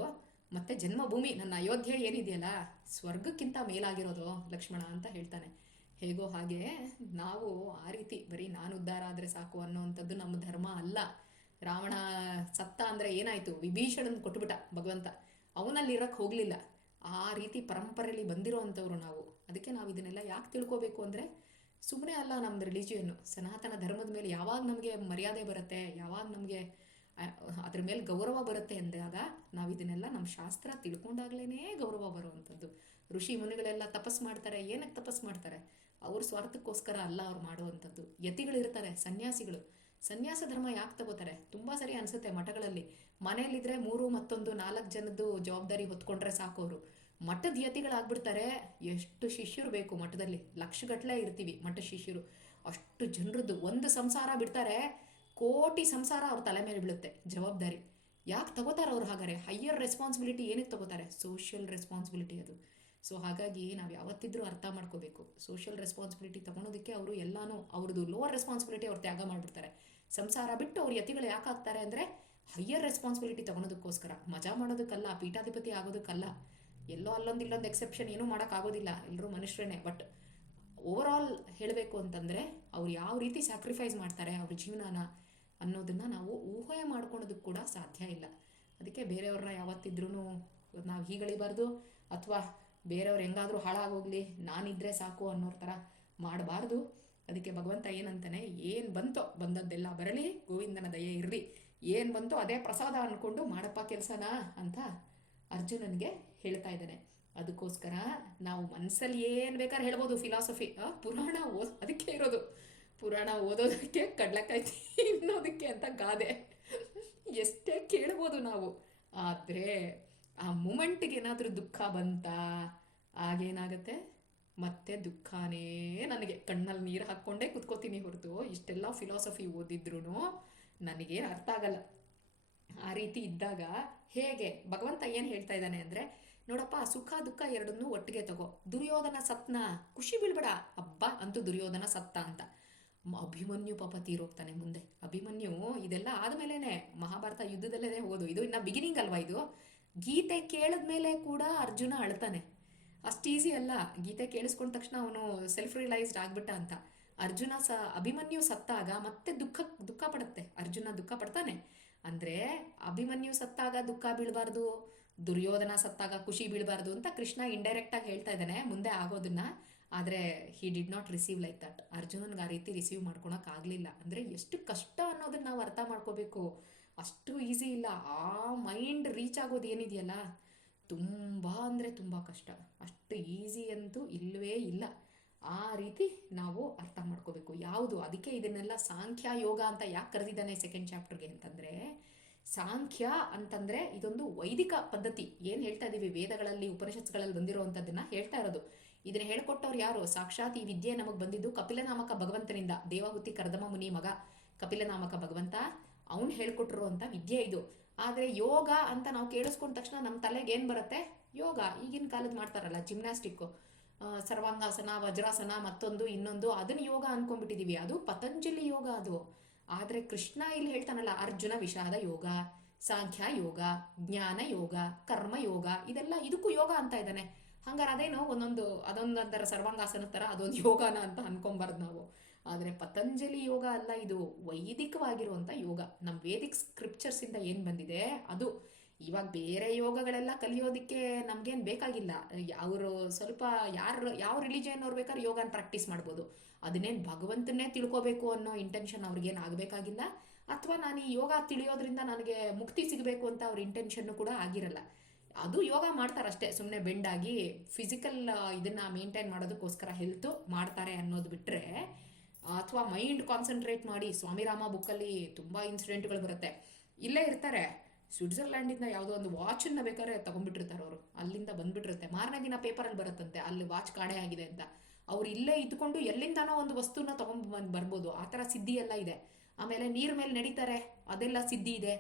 ಮತ್ತೆ ಜನ್ಮಭೂಮಿ, ನನ್ನ ಅಯೋಧ್ಯೆ ಏನಿದೆಯಲ್ಲ, ಸ್ವರ್ಗಕ್ಕಿಂತ ಮೇಲಾಗಿರೋದು ಲಕ್ಷ್ಮಣ ಅಂತ ಹೇಳ್ತಾನೆ. ಹೇಗೋ ಹಾಗೆ ನಾವು ಆ ರೀತಿ ಬರೀ ನಾನು ಉದ್ಧಾರ ಆದರೆ ಸಾಕು ಅನ್ನೋವಂಥದ್ದು ನಮ್ಮ ಧರ್ಮ ಅಲ್ಲ. ರಾವಣ ಸತ್ತ ಅಂದರೆ ಏನಾಯಿತು? ವಿಭೀಷಣನ ಕೊಟ್ಬಿಟ್ಟ ಭಗವಂತ. ಅವನಲ್ಲಿ ಇರಕ್ಕೆ ಹೋಗಲಿಲ್ಲ. ಆ ರೀತಿ ಪರಂಪರೆಯಲ್ಲಿ ಬಂದಿರೋ ನಾವು. ಅದಕ್ಕೆ ನಾವು ಇದನ್ನೆಲ್ಲ ಯಾಕೆ ತಿಳ್ಕೋಬೇಕು ಅಂದರೆ ಸುಮ್ಮನೆ ಅಲ್ಲ ನಮ್ಮದು ರಿಲಿಜಿಯನ್ನು ಸನಾತನ ಧರ್ಮದ ಮೇಲೆ ಯಾವಾಗ ನಮಗೆ ಮರ್ಯಾದೆ ಬರುತ್ತೆ, ಯಾವಾಗ ನಮಗೆ ಅದ್ರ ಮೇಲೆ ಗೌರವ ಬರುತ್ತೆ ಅಂದಾಗ ನಾವು ಇದನ್ನೆಲ್ಲ ನಮ್ಮ ಶಾಸ್ತ್ರ ತಿಳ್ಕೊಂಡಾಗ್ಲೇ ಗೌರವ ಬರುವಂಥದ್ದು. ಋಷಿ ಮುನಿಗಳೆಲ್ಲ ತಪಸ್ ಮಾಡ್ತಾರೆ ಏನಕ್ಕೆ ತಪಸ್ ಮಾಡ್ತಾರೆ? ಅವ್ರ ಸ್ವಾರ್ಥಕ್ಕೋಸ್ಕರ ಅಲ್ಲ ಅವ್ರು ಮಾಡುವಂಥದ್ದು. ಯತಿಗಳಿರ್ತಾರೆ, ಸನ್ಯಾಸಿಗಳು. ಸನ್ಯಾಸ ಧರ್ಮ ಯಾಕೆ ತಗೋತಾರೆ? ತುಂಬ ಸರಿ ಅನಿಸುತ್ತೆ ಮಠಗಳಲ್ಲಿ. ಮನೆಯಲ್ಲಿದ್ರೆ ಮೂರು ಮತ್ತೊಂದು ನಾಲ್ಕು ಜನದ್ದು ಜವಾಬ್ದಾರಿ ಹೊತ್ಕೊಂಡ್ರೆ ಸಾಕು ಅವರು. ಮಠದ ಯತಿಗಳಾಗ್ಬಿಡ್ತಾರೆ. ಎಷ್ಟು ಶಿಷ್ಯರು ಬೇಕು ಮಠದಲ್ಲಿ? ಲಕ್ಷಗಟ್ಟಲೆ ಇರ್ತೀವಿ ಮಠ ಶಿಷ್ಯರು. ಅಷ್ಟು ಜನರದ್ದು ಒಂದು ಸಂಸಾರ ಬಿಡ್ತಾರೆ. ಕೋಟಿ ಸಂಸಾರ ಅವ್ರ ತಲೆ ಮೇಲೆ ಬೀಳುತ್ತೆ. ಜವಾಬ್ದಾರಿ. ಯಾಕೆ ತಗೋತಾರೆ ಅವ್ರು ಹಾಗಾದ್ರೆ? ಹೈಯರ್ ರೆಸ್ಪಾನ್ಸಿಬಿಲಿಟಿ ಏನಕ್ಕೆ ತಗೋತಾರೆ? ಸೋಷಿಯಲ್ ರೆಸ್ಪಾನ್ಸಿಬಿಲಿಟಿ ಅದು. ಸೊ ಹಾಗಾಗಿ ನಾವು ಯಾವತ್ತಿದ್ರೂ ಅರ್ಥ ಮಾಡ್ಕೋಬೇಕು. ಸೋಷಿಯಲ್ ರೆಸ್ಪಾನ್ಸಿಬಿಲಿಟಿ ತಗೊಳೋದಕ್ಕೆ ಅವರು ಎಲ್ಲಾನು ಅವ್ರದ್ದು ಲೋವರ್ ರೆಸ್ಪಾನ್ಸಿಬಿಲಿಟಿ ಅವ್ರು ತ್ಯಾಗ ಮಾಡಿಬಿಡ್ತಾರೆ. ಸಂಸಾರ ಬಿಟ್ಟು ಅವ್ರ ಯತಿಗಳು ಯಾಕೆ ಆಗ್ತಾರೆ ಅಂದರೆ ಹೈಯರ್ ರೆಸ್ಪಾನ್ಸಿಬಿಲಿಟಿ ತಗೊಳೋದಕ್ಕೋಸ್ಕರ. ಮಜಾ ಮಾಡೋದಕ್ಕಲ್ಲ, ಪೀಠಾಧಿಪತಿ ಆಗೋದಕ್ಕಲ್ಲ. ಎಲ್ಲೋ ಅಲ್ಲೊಂದು ಇಲ್ಲೊಂದು ಎಕ್ಸೆಪ್ಷನ್ ಏನೂ ಮಾಡೋಕ್ಕಾಗೋದಿಲ್ಲ ಎಲ್ಲರೂ ಮನುಷ್ಯರೇ ಬಟ್ ಓವರ್ ಹೇಳಬೇಕು ಅಂತಂದರೆ ಅವ್ರು ಯಾವ ರೀತಿ ಸ್ಯಾಕ್ರಿಫೈಸ್ ಮಾಡ್ತಾರೆ? ಅವ್ರ ಜೀವನನ ಅನ್ನೋದನ್ನು ನಾವು ಊಹೆ ಮಾಡ್ಕೊಳೋದಕ್ಕೆ ಕೂಡ ಸಾಧ್ಯ ಇಲ್ಲ. ಅದಕ್ಕೆ ಬೇರೆಯವ್ರನ್ನ ಯಾವತ್ತಿದ್ರೂ ನಾವು ಹೀಗಳಿಬಾರ್ದು ಅಥವಾ ಬೇರೆಯವ್ರು ಹೆಂಗಾದರೂ ಹಾಳಾಗೋಗ್ಲಿ, ನಾನಿದ್ರೆ ಸಾಕು ಅನ್ನೋರ ಥರ ಮಾಡಬಾರ್ದು. ಅದಕ್ಕೆ ಭಗವಂತ ಏನಂತಾನೆ, ಏನು ಬಂತೋ ಬಂದದ್ದೆಲ್ಲ ಬರಲಿ, ಗೋವಿಂದನ ದಯೆ ಇರಲಿ. ಏನು ಬಂತೋ ಅದೇ ಪ್ರಸಾದ ಅಂದ್ಕೊಂಡು ಮಾಡಪ್ಪ ಕೆಲಸನಾ ಅಂತ ಅರ್ಜುನನಿಗೆ ಹೇಳ್ತಾ ಇದ್ದಾನೆ. ಅದಕ್ಕೋಸ್ಕರ ನಾವು ಮನಸ್ಸಲ್ಲಿ ಏನು ಬೇಕಾದ್ರೆ ಹೇಳ್ಬೋದು ಫಿಲಾಸಫಿ ಪುರಾಣ ಓದ್, ಅದಕ್ಕೆ ಇರೋದು. ಪುರಾಣ ಓದೋದಕ್ಕೆ ಕಡ್ಲೆಕಾಯಿ ತಿನ್ನೋದಕ್ಕೆ ಅಂತ ಗಾದೆ. ಎಷ್ಟೇ ಕೇಳ್ಬೋದು ನಾವು. ಆದರೆ ಆ ಮೂಮೆಂಟಿಗೆ ಏನಾದರೂ ದುಃಖ ಬಂತಾ, ಆಗೇನಾಗತ್ತೆ? ಮತ್ತೆ ದುಃಖನೇ ನನಗೆ. ಕಣ್ಣಲ್ಲಿ ನೀರು ಹಾಕ್ಕೊಂಡೇ ಕುತ್ಕೋತೀನಿ ಹೊರತು. ಇಷ್ಟೆಲ್ಲ ಫಿಲಾಸಫಿ ಓದಿದ್ರು ನನಗೇನು ಅರ್ಥ ಆಗಲ್ಲ. ಆ ರೀತಿ ಇದ್ದಾಗ ಹೇಗೆ? ಭಗವಂತ ಏನು ಹೇಳ್ತಾ ಇದ್ದಾನೆ ಅಂದರೆ, ನೋಡಪ್ಪ, ಸುಖ ದುಃಖ ಎರಡನ್ನೂ ಒಟ್ಟಿಗೆ ತಗೋ. ದುರ್ಯೋಧನ ಸತ್ನ. ಖುಷಿ ಬೀಳ್ಬೇಡ. ಹಬ್ಬ ಅಂತೂ ದುರ್ಯೋಧನ ಸತ್ತ ಅಂತ. ಅಭಿಮನ್ಯು ಪಾಪ ತೀರೋಗ್ತಾನೆ ಮುಂದೆ. ಅಭಿಮನ್ಯು ಇದೆಲ್ಲ ಆದಮೇಲೆ ಮಹಾಭಾರತ ಯುದ್ಧದಲ್ಲೇ ಹೋದು. ಇದು ಇನ್ನ ಬಿಗಿನಿಂಗ್ ಅಲ್ವಾ ಇದು? ಗೀತೆ ಕೇಳಿದ್ಮೇಲೆ ಕೂಡ ಅರ್ಜುನ ಅಳ್ತಾನೆ. ಅಷ್ಟು ಈಸಿ ಅಲ್ಲ. ಗೀತೆ ಕೇಳಿಸ್ಕೊಂಡ ತಕ್ಷಣ ಅವನು ಸೆಲ್ಫ್ ರಿಯಲೈಸ್ಡ್ ಆಗ್ಬಿಟ್ಟ ಅಂತ. ಅರ್ಜುನ ಸ, ಅಭಿಮನ್ಯು ಸತ್ತಾಗ ಮತ್ತೆ ದುಃಖ ದುಃಖ ಪಡುತ್ತೆ. ಅರ್ಜುನ ದುಃಖ ಪಡ್ತಾನೆ. ಅಂದ್ರೆ ಅಭಿಮನ್ಯು ಸತ್ತಾಗ ದುಃಖ ಬೀಳಬಾರ್ದು, ದುರ್ಯೋಧನ ಸತ್ತಾಗ ಖುಷಿ ಬೀಳಬಾರ್ದು ಅಂತ ಕೃಷ್ಣ ಇಂಡೈರೆಕ್ಟ್ ಆಗಿ ಹೇಳ್ತಾ ಇದ್ದಾನೆ. ಮುಂದೆ ಆಗೋದನ್ನ ಆದರೆ he did not receive like that ಅರ್ಜುನನ್ಗೆ ಆ ರೀತಿ ರಿಸೀವ್ ಮಾಡ್ಕೊಳಕ್ ಆಗಲಿಲ್ಲ. ಅಂದರೆ ಎಷ್ಟು ಕಷ್ಟ ಅನ್ನೋದನ್ನು ನಾವು ಅರ್ಥ ಮಾಡ್ಕೋಬೇಕು. ಅಷ್ಟು ಈಸಿ ಇಲ್ಲ. ಆ ಮೈಂಡ್ ರೀಚ್ ಆಗೋದು ಏನಿದೆಯಲ್ಲ? ತುಂಬ ಅಂದರೆ ತುಂಬ ಕಷ್ಟ. ಅಷ್ಟು ಈಸಿ ಅಂತೂ ಇಲ್ಲವೇ ಇಲ್ಲ. ಆ ರೀತಿ ನಾವು ಅರ್ಥ ಮಾಡ್ಕೋಬೇಕು. ಯಾವುದು? ಅದಕ್ಕೆ ಇದನ್ನೆಲ್ಲ ಸಾಂಖ್ಯ ಯೋಗ ಅಂತ ಯಾಕೆ ಕರೆದಿದ್ದಾನೆ ಸೆಕೆಂಡ್ ಚಾಪ್ಟರ್ಗೆ ಅಂತಂದರೆ, ಸಾಂಖ್ಯ ಅಂತಂದರೆ ಇದೊಂದು ವೈದಿಕ ಪದ್ಧತಿ. ಏನು ಹೇಳ್ತಾ ಇದ್ದೀವಿ ವೇದಗಳಲ್ಲಿ ಉಪನಿಷತ್ಗಳಲ್ಲಿ ಬಂದಿರುವಂಥದ್ದನ್ನು ಹೇಳ್ತಾ ಇರೋದು. ಇದನ್ನ ಹೇಳಿಕೊಟ್ಟವ್ರು ಯಾರು? ಸಾಕ್ಷಾತ್ ಈ ವಿದ್ಯೆ ನಮಗೆ ಬಂದಿದ್ದು ಕಪಿಲನಾಮಕ ಭಗವಂತನಿಂದ. ದೇವಹುತಿ ಕರ್ದಮ ಮುನಿ ಮಗ ಕಪಿಲನಾಮಕ ಭಗವಂತ. ಅವನು ಅಂತ ವಿದ್ಯೆ ಇದು. ಆದರೆ ಯೋಗ ಅಂತ ನಾವು ಕೇಳಿಸ್ಕೊಂಡ ತಕ್ಷಣ ನಮ್ಮ ತಲೆಗೆ ಏನು ಬರುತ್ತೆ? ಯೋಗ. ಈಗಿನ ಕಾಲದ ಮಾಡ್ತಾರಲ್ಲ, ಜಿಮ್ನಾಸ್ಟಿಕ್ಕು. ಸರ್ವಾಂಗಾಸನ, ವಜ್ರಾಸನ, ಮತ್ತೊಂದು, ಇನ್ನೊಂದು ಅದನ್ನ ಯೋಗ ಅನ್ಕೊಂಡ್ಬಿಟ್ಟಿದೀವಿ. ಅದು ಪತಂಜಲಿ ಯೋಗ ಅದು. ಆದರೆ ಕೃಷ್ಣ ಇಲ್ಲಿ ಹೇಳ್ತಾನಲ್ಲ, ಅರ್ಜುನ ವಿಷಾದ ಯೋಗ, ಸಾಂಖ್ಯ ಯೋಗ, ಜ್ಞಾನ ಯೋಗ, ಕರ್ಮ ಯೋಗ, ಇದೆಲ್ಲ ಇದಕ್ಕೂ ಯೋಗ ಅಂತ ಇದ್ದಾನೆ ಹಂಗಾರೆ ಅದೇನೋ ಒಂದೊಂದು, ಅದೊಂದೊಂದರ ಸರ್ವಾಂಗಾಸನ ಥರ ಅದೊಂದು ಯೋಗನ ಅಂತ ಅನ್ಕೊಂಬಾರ್ದು ನಾವು. ಆದರೆ ಪತಂಜಲಿ ಯೋಗ ಅಲ್ಲ, ಇದು ವೈದಿಕವಾಗಿರುವಂಥ ಯೋಗ. ನಮ್ಮ ವೇದಿಕ್ ಸ್ಕ್ರಿಪ್ಚರ್ಸಿಂದ ಏನು ಬಂದಿದೆ, ಅದು ಇವಾಗ ಬೇರೆ ಯೋಗಗಳೆಲ್ಲ ಕಲಿಯೋದಕ್ಕೆ ನಮಗೇನು ಬೇಕಾಗಿಲ್ಲ. ಅವರು ಸ್ವಲ್ಪ ಯಾರು, ಯಾವ ರಿಲಿಜಿಯನ್ ಅವ್ರು ಬೇಕಾದ್ರೆ ಯೋಗನ ಪ್ರಾಕ್ಟೀಸ್ ಮಾಡ್ಬೋದು. ಅದನ್ನೇನು ಭಗವಂತನೇ ತಿಳ್ಕೋಬೇಕು ಅನ್ನೋ ಇಂಟೆನ್ಷನ್ ಅವ್ರಿಗೇನು ಆಗಬೇಕಾಗಿಲ್ಲ. ಅಥವಾ ನಾನು ಈ ಯೋಗ ತಿಳಿಯೋದ್ರಿಂದ ನನಗೆ ಮುಕ್ತಿ ಸಿಗಬೇಕು ಅಂತ ಅವ್ರ ಇಂಟೆನ್ಷನ್ನು ಕೂಡ ಆಗಿರಲ್ಲ. ಅದು ಯೋಗ ಮಾಡ್ತಾರಷ್ಟೇ ಸುಮ್ಮನೆ ಬೆಂಡಾಗಿ ಫಿಸಿಕಲ್ ಇದನ್ನ ಮೇಂಟೈನ್ ಮಾಡೋದಕ್ಕೋಸ್ಕರ ಹೆಲ್ತು ಮಾಡ್ತಾರೆ ಅನ್ನೋದು ಬಿಟ್ಟರೆ ಅಥವಾ ಮೈಂಡ್ ಕಾನ್ಸಂಟ್ರೇಟ್ ಮಾಡಿ ಸ್ವಾಮಿ ಸ್ವಾಮಿರಾಮ ಬುಕ್ಕಲ್ಲಿ ತುಂಬ ಇನ್ಸಿಡೆಂಟ್ಗಳು ಬರುತ್ತೆ. ಇಲ್ಲೇ ಇರ್ತಾರೆ. ಸ್ವಿಟ್ಜರ್ಲ್ಯಾಂಡಿಂದ ಯಾವುದೋ ಒಂದು ವಾಚನ್ನ ಬೇಕಾದ್ರೆ ತಗೊಂಡ್ಬಿಟ್ಟಿರ್ತಾರೆ ಅವರು. ಅಲ್ಲಿಂದ ಬಂದ್ಬಿಟ್ಟಿರುತ್ತೆ. ಮಾರನೇ ದಿನ ಪೇಪರಲ್ಲಿ ಬರುತ್ತಂತೆ, ಅಲ್ಲಿ ವಾಚ್ ಕಾಡೆ ಆಗಿದೆ ಅಂತ. ಅವ್ರು ಇಲ್ಲೇ ಇದ್ಕೊಂಡು ಎಲ್ಲಿಂದನೋ ಒಂದು ವಸ್ತುನ ತಗೊಂಡ್ ಬಂದು, ಬರ್ಬೋದು. ಆ ಥರ ಸಿದ್ಧಿ ಎಲ್ಲ ಇದೆ. ಆಮೇಲೆ ನೀರ್ ಮೇಲೆ ನಡೀತಾರೆ, ಅದೆಲ್ಲ ಸಿದ್ಧಿ ಇದೆ.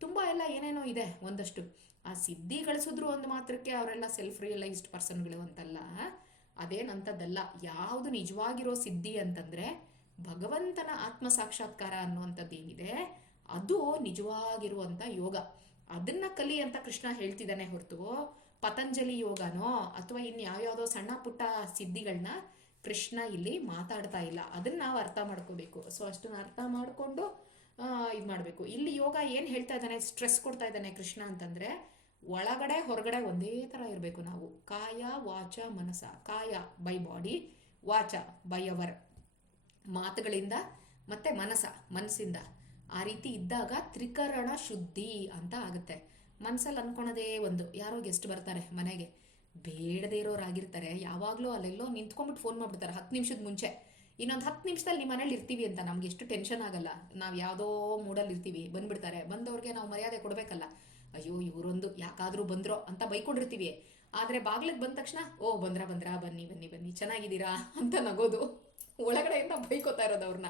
ತುಂಬ ಎಲ್ಲ ಏನೇನೋ ಇದೆ ಒಂದಷ್ಟು. ಆ ಸಿದ್ಧಿ ಗಳಿಸಿದ್ರು ಒಂದು ಮಾತ್ರಕ್ಕೆ ಅವರೆಲ್ಲ ಸೆಲ್ಫ್ ರಿಯಲೈಸ್ಡ್ ಪರ್ಸನ್ಗಳು ಅಂತಲ್ಲ ಅದೇನಂತದ್ದಲ್ಲ ಯಾವುದು ನಿಜವಾಗಿರೋ ಸಿದ್ಧಿ ಅಂತಂದ್ರೆ ಭಗವಂತನ ಆತ್ಮ ಸಾಕ್ಷಾತ್ಕಾರ ಅನ್ನುವಂಥದ್ದು ಏನಿದೆ, ಅದು ನಿಜವಾಗಿರುವಂಥ ಯೋಗ. ಅದನ್ನ ಕಲಿ ಅಂತ ಕೃಷ್ಣ ಹೇಳ್ತಿದ್ದಾನೆ ಹೊರತು, ಪತಂಜಲಿ ಯೋಗನೋ ಅಥವಾ ಇನ್ನು ಯಾವ್ಯಾವುದೋ ಸಣ್ಣ ಪುಟ್ಟ ಸಿದ್ಧಿಗಳನ್ನ ಕೃಷ್ಣ ಇಲ್ಲಿ ಮಾತಾಡ್ತಾ ಇಲ್ಲ. ಅದನ್ನ ನಾವು ಅರ್ಥ ಮಾಡ್ಕೋಬೇಕು. ಸೊ ಅಷ್ಟನ್ನ ಅರ್ಥ ಮಾಡಿಕೊಂಡು ಇದು ಮಾಡಬೇಕು. ಇಲ್ಲಿ ಯೋಗ ಏನು ಹೇಳ್ತಾ ಇದ್ದಾನೆ, ಸ್ಟ್ರೆಸ್ ಕೊಡ್ತಾ ಇದ್ದಾನೆ ಕೃಷ್ಣ ಅಂತಂದ್ರೆ ಒಳಗಡೆ, ಹೊರಗಡೆ ಒಂದೇ ಥರ ಇರಬೇಕು ನಾವು. ಕಾಯ, ವಾಚ, ಮನಸ. ಕಾಯ ಬೈ ಬಾಡಿ ವಾಚ ಬೈ ಅವರ್ ಮಾತುಗಳಿಂದ ಮತ್ತೆ ಮನಸ, ಮನಸ್ಸಿಂದ. ಆ ರೀತಿ ಇದ್ದಾಗ ತ್ರಿಕರಣ ಶುದ್ಧಿ ಅಂತ ಆಗುತ್ತೆ. ಮನಸ್ಸಲ್ಲಿ ಅನ್ಕೊಳೋದೇ ಒಂದು. ಯಾರೋ ಗೆಸ್ಟ್ ಬರ್ತಾರೆ ಮನೆಗೆ. ಬೇಡದೇ ಇರೋರಾಗಿರ್ತಾರೆ. ಯಾವಾಗಲೂ ಅಲ್ಲೆಲ್ಲೋ ನಿಂತ್ಕೊಂಡ್ಬಿಟ್ಟು ಫೋನ್ ಮಾಡ್ಬಿಡ್ತಾರೆ ಹತ್ತು ನಿಮಿಷದ ಮುಂಚೆ. ಇನ್ನೊಂದು ಹತ್ತು ನಿಮಿಷದಲ್ಲಿ ನಿಮ್ಮ ಮನೇಲಿ ಇರ್ತೀವಿ ಅಂತ ನಮ್ಗೆ ಎಷ್ಟು ಟೆನ್ಷನ್ ಆಗಲ್ಲ. ನಾವು ಯಾವುದೋ ಮೂಡಲ್ಲಿ ಇರ್ತೀವಿ ಬಂದ್ಬಿಡ್ತಾರೆ. ಬಂದವ್ರಿಗೆ ನಾವು ಮರ್ಯಾದೆ ಕೊಡಬೇಕಲ್ಲ. ಅಯ್ಯೋ, ಇವರೊಂದು ಯಾಕಾದರೂ ಬಂದ್ರೋ ಅಂತ ಬೈಕೊಂಡಿರ್ತೀವಿ. ಆದರೆ ಬಾಗ್ಲಿಗೆ ಬಂದ ತಕ್ಷಣ, ಓ, ಬಂದ್ರ ಬಂದ್ರ, ಬನ್ನಿ ಬನ್ನಿ ಬನ್ನಿ, ಚೆನ್ನಾಗಿದ್ದೀರಾ ಅಂತ ನಗೋದು. ಒಳಗಡೆಯಿಂದ ಬೈಕೋತಾ ಇರೋದು ಅವ್ರನ್ನ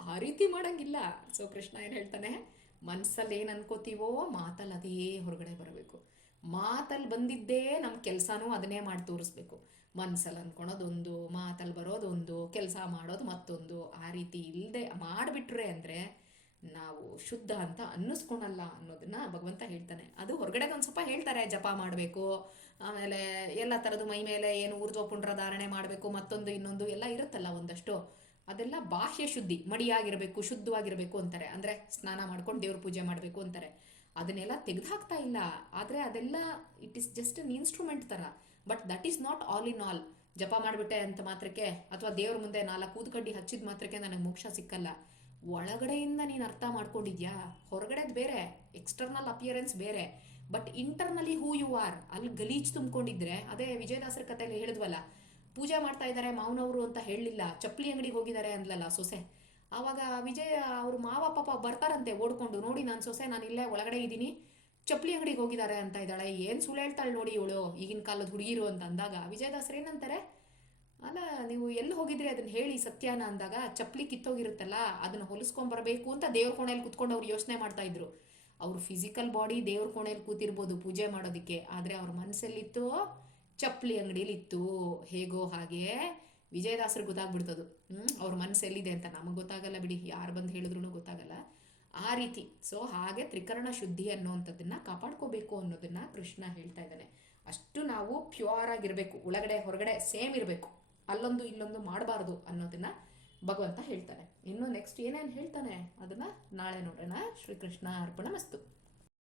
ಆ ರೀತಿ ಮಾಡಂಗಿಲ್ಲ. ಸೊ ಕೃಷ್ಣ ಏನು ಹೇಳ್ತಾನೆ? ಮನ್ಸಲ್ಲಿ ಏನು ಅನ್ಕೋತೀವೋ ಮಾತಲ್ಲಿ ಅದೇ ಹೊರಗಡೆ ಬರಬೇಕು. ಮಾತಲ್ಲಿ ಬಂದಿದ್ದೇ ನಮ್ಮ ಕೆಲಸನೂ ಅದನ್ನೇ ಮಾಡಿ ತೋರಿಸ್ಬೇಕು. ಮನಸ್ಸಲ್ಲಿ ಅನ್ಕೊಳೋದೊಂದು ಮಾತಲ್ಲಿ ಬರೋದೊಂದು, ಕೆಲಸ ಮಾಡೋದು ಮತ್ತೊಂದು, ಆ ರೀತಿ ಇಲ್ಲದೆ ಮಾಡಿಬಿಟ್ರೆ ಅಂದರೆ ನಾವು ಶುದ್ಧ ಅಂತ ಅನ್ನಿಸ್ಕೊಳಲ್ಲ ಅನ್ನೋದನ್ನ ಭಗವಂತ ಹೇಳ್ತಾನೆ. ಅದು ಹೊರಗಡೆ ಒಂದು ಸ್ವಲ್ಪ ಹೇಳ್ತಾರೆ, ಜಪ ಮಾಡಬೇಕು, ಆಮೇಲೆ ಎಲ್ಲ ಥರದ್ದು ಮೈ ಮೇಲೆ ಏನು ಪುಂಡ್ರ ಧಾರಣೆ ಮಾಡಬೇಕು, ಮತ್ತೊಂದು ಇನ್ನೊಂದು ಎಲ್ಲ ಇರುತ್ತಲ್ಲ ಒಂದಷ್ಟು. ಅದೆಲ್ಲ ಬಾಹ್ಯ ಶುದ್ಧಿ, ಮಡಿಯಾಗಿರಬೇಕು, ಶುದ್ಧವಾಗಿರಬೇಕು ಅಂತಾರೆ. ಅಂದರೆ ಸ್ನಾನ ಮಾಡ್ಕೊಂಡು ದೇವ್ರ ಪೂಜೆ ಮಾಡಬೇಕು ಅಂತಾರೆ. ಅದನ್ನೆಲ್ಲ ತೆಗೆದುಹಾಕ್ತಾ ಇಲ್ಲ. ಆದರೆ ಅದೆಲ್ಲ it is just an instrument ಥರ but that is not all in all ಜಪ ಮಾಡಿಬಿಟ್ಟೆ ಅಂತ ಮಾತ್ರಕ್ಕೆ, ಅಥವಾ ದೇವ್ರ ಮುಂದೆ ನಾಲ್ಕು ಊದ್ಕಡ್ಡಿ ಹಚ್ಚಿದ ಮಾತ್ರಕ್ಕೆ ನನಗೆ ಮೋಕ್ಷ ಸಿಕ್ಕಲ್ಲ. ಒಳಗಡೆಯಿಂದ ನೀನು ಅರ್ಥ ಮಾಡ್ಕೊಂಡಿದ್ಯಾ? ಹೊರಗಡೆದು ಬೇರೆ ಎಕ್ಸ್ಟರ್ನಲ್ ಅಪಿಯರೆನ್ಸ್ ಬೇರೆ. But internally who you are ಅಲ್ಲಿ ಗಲೀಜ್ ತುಂಬಿಕೊಂಡಿದ್ರೆ, ಅದೇ ವಿಜಯದಾಸರ ಕಥೆಯಲ್ಲಿ ಹೇಳಿದ್ವಲ್ಲ, ಪೂಜೆ ಮಾಡ್ತಾ ಇದ್ದಾರೆ ಮಾವನವರು ಅಂತ ಹೇಳಲಿಲ್ಲ, ಚಪ್ಪಲಿ ಅಂಗಡಿಗೆ ಹೋಗಿದ್ದಾರೆ ಅಂದ್ಲಲ್ಲ ಸೊಸೆ. ಆವಾಗ ವಿಜಯ ಅವರು ಮಾವ ಪಾಪ ಬರ್ತಾರಂತೆ ಓಡ್ಕೊಂಡು, ನೋಡಿ ನಾನು ಸೊಸೆ, ನಾನು ಇಲ್ಲೇ ಒಳಗಡೆ ಇದ್ದೀನಿ, ಚಪ್ಪಲಿ ಅಂಗಡಿಗೆ ಹೋಗಿದ್ದಾರೆ ಅಂತ ಇದ್ದಾಳೆ, ಏನು ಸುಳ್ಳು ಹೇಳ್ತಾಳೆ ನೋಡಿ ಇವಳು, ಈಗಿನ ಕಾಲದ ಹುಡುಗಿರು ಅಂತ ಅಂದಾಗ ವಿಜಯದಾಸರು ಏನಂತಾರೆ ಅಲ್ಲ, ನೀವು ಎಲ್ಲಿ ಹೋಗಿದ್ರೆ ಅದನ್ನ ಹೇಳಿ ಸತ್ಯಾನ ಅಂದಾಗ, ಚಪ್ಪಲಿ ಕಿತ್ತೋಗಿರುತ್ತಲ್ಲ, ಅದನ್ನ ಹೊಲಿಸ್ಕೊಂಬರ್ಬೇಕು ಅಂತ ದೇವ್ರ ಕೋಣೆಯಲ್ಲಿ ಕುತ್ಕೊಂಡು ಅವ್ರು ಯೋಚನೆ ಮಾಡ್ತಾ ಇದ್ರು. ಅವ್ರ ಫಿಸಿಕಲ್ ಬಾಡಿ ದೇವ್ರ ಕೋಣೆಯಲ್ಲಿ ಕೂತಿರ್ಬೋದು ಪೂಜೆ ಮಾಡೋದಕ್ಕೆ. ಆದರೆ ಅವ್ರ ಮನಸ್ಸಲ್ಲಿತ್ತು ಚಪ್ಪಲಿ ಅಂಗಡಿಯಲ್ಲಿ ಇತ್ತು ಹೇಗೋ ಹಾಗೆ ವಿಜಯದಾಸರು ಗೊತ್ತಾಗ್ಬಿಡ್ತದು. ಹ್ಞೂ ಅವ್ರ ಮನಸ್ಸೆಲ್ಲಿದೆ ಅಂತ ನಮಗೆ ಗೊತ್ತಾಗಲ್ಲ ಬಿಡಿ, ಯಾರು ಬಂದು ಹೇಳಿದ್ರು ಗೊತ್ತಾಗಲ್ಲ. ಆ ರೀತಿ. ಸೊ ಹಾಗೆ ತ್ರಿಕರಣ ಶುದ್ಧಿ ಅನ್ನೋವಂಥದ್ದನ್ನು ಕಾಪಾಡ್ಕೋಬೇಕು ಅನ್ನೋದನ್ನ ಕೃಷ್ಣ ಹೇಳ್ತಾ ಇದ್ದಾನೆ. ಅಷ್ಟು ನಾವು ಪ್ಯೂರ್ ಆಗಿರಬೇಕು. ಒಳಗಡೆ, ಹೊರಗಡೆ ಸೇಮ್ ಇರಬೇಕು. ಅಲ್ಲೊಂದು ಇಲ್ಲೊಂದು ಮಾಡಬಾರ್ದು ಅನ್ನೋದನ್ನ ಭಗವಂತ ಹೇಳ್ತಾನೆ. ಇನ್ನು ನೆಕ್ಸ್ಟ್ ಏನೇನು ಹೇಳ್ತಾನೆ? ಅದನ್ನ ನಾಳೆ ನೋಡೋಣ. ಶ್ರೀಕೃಷ್ಣ ಅರ್ಪಣ ಮಸ್ತು.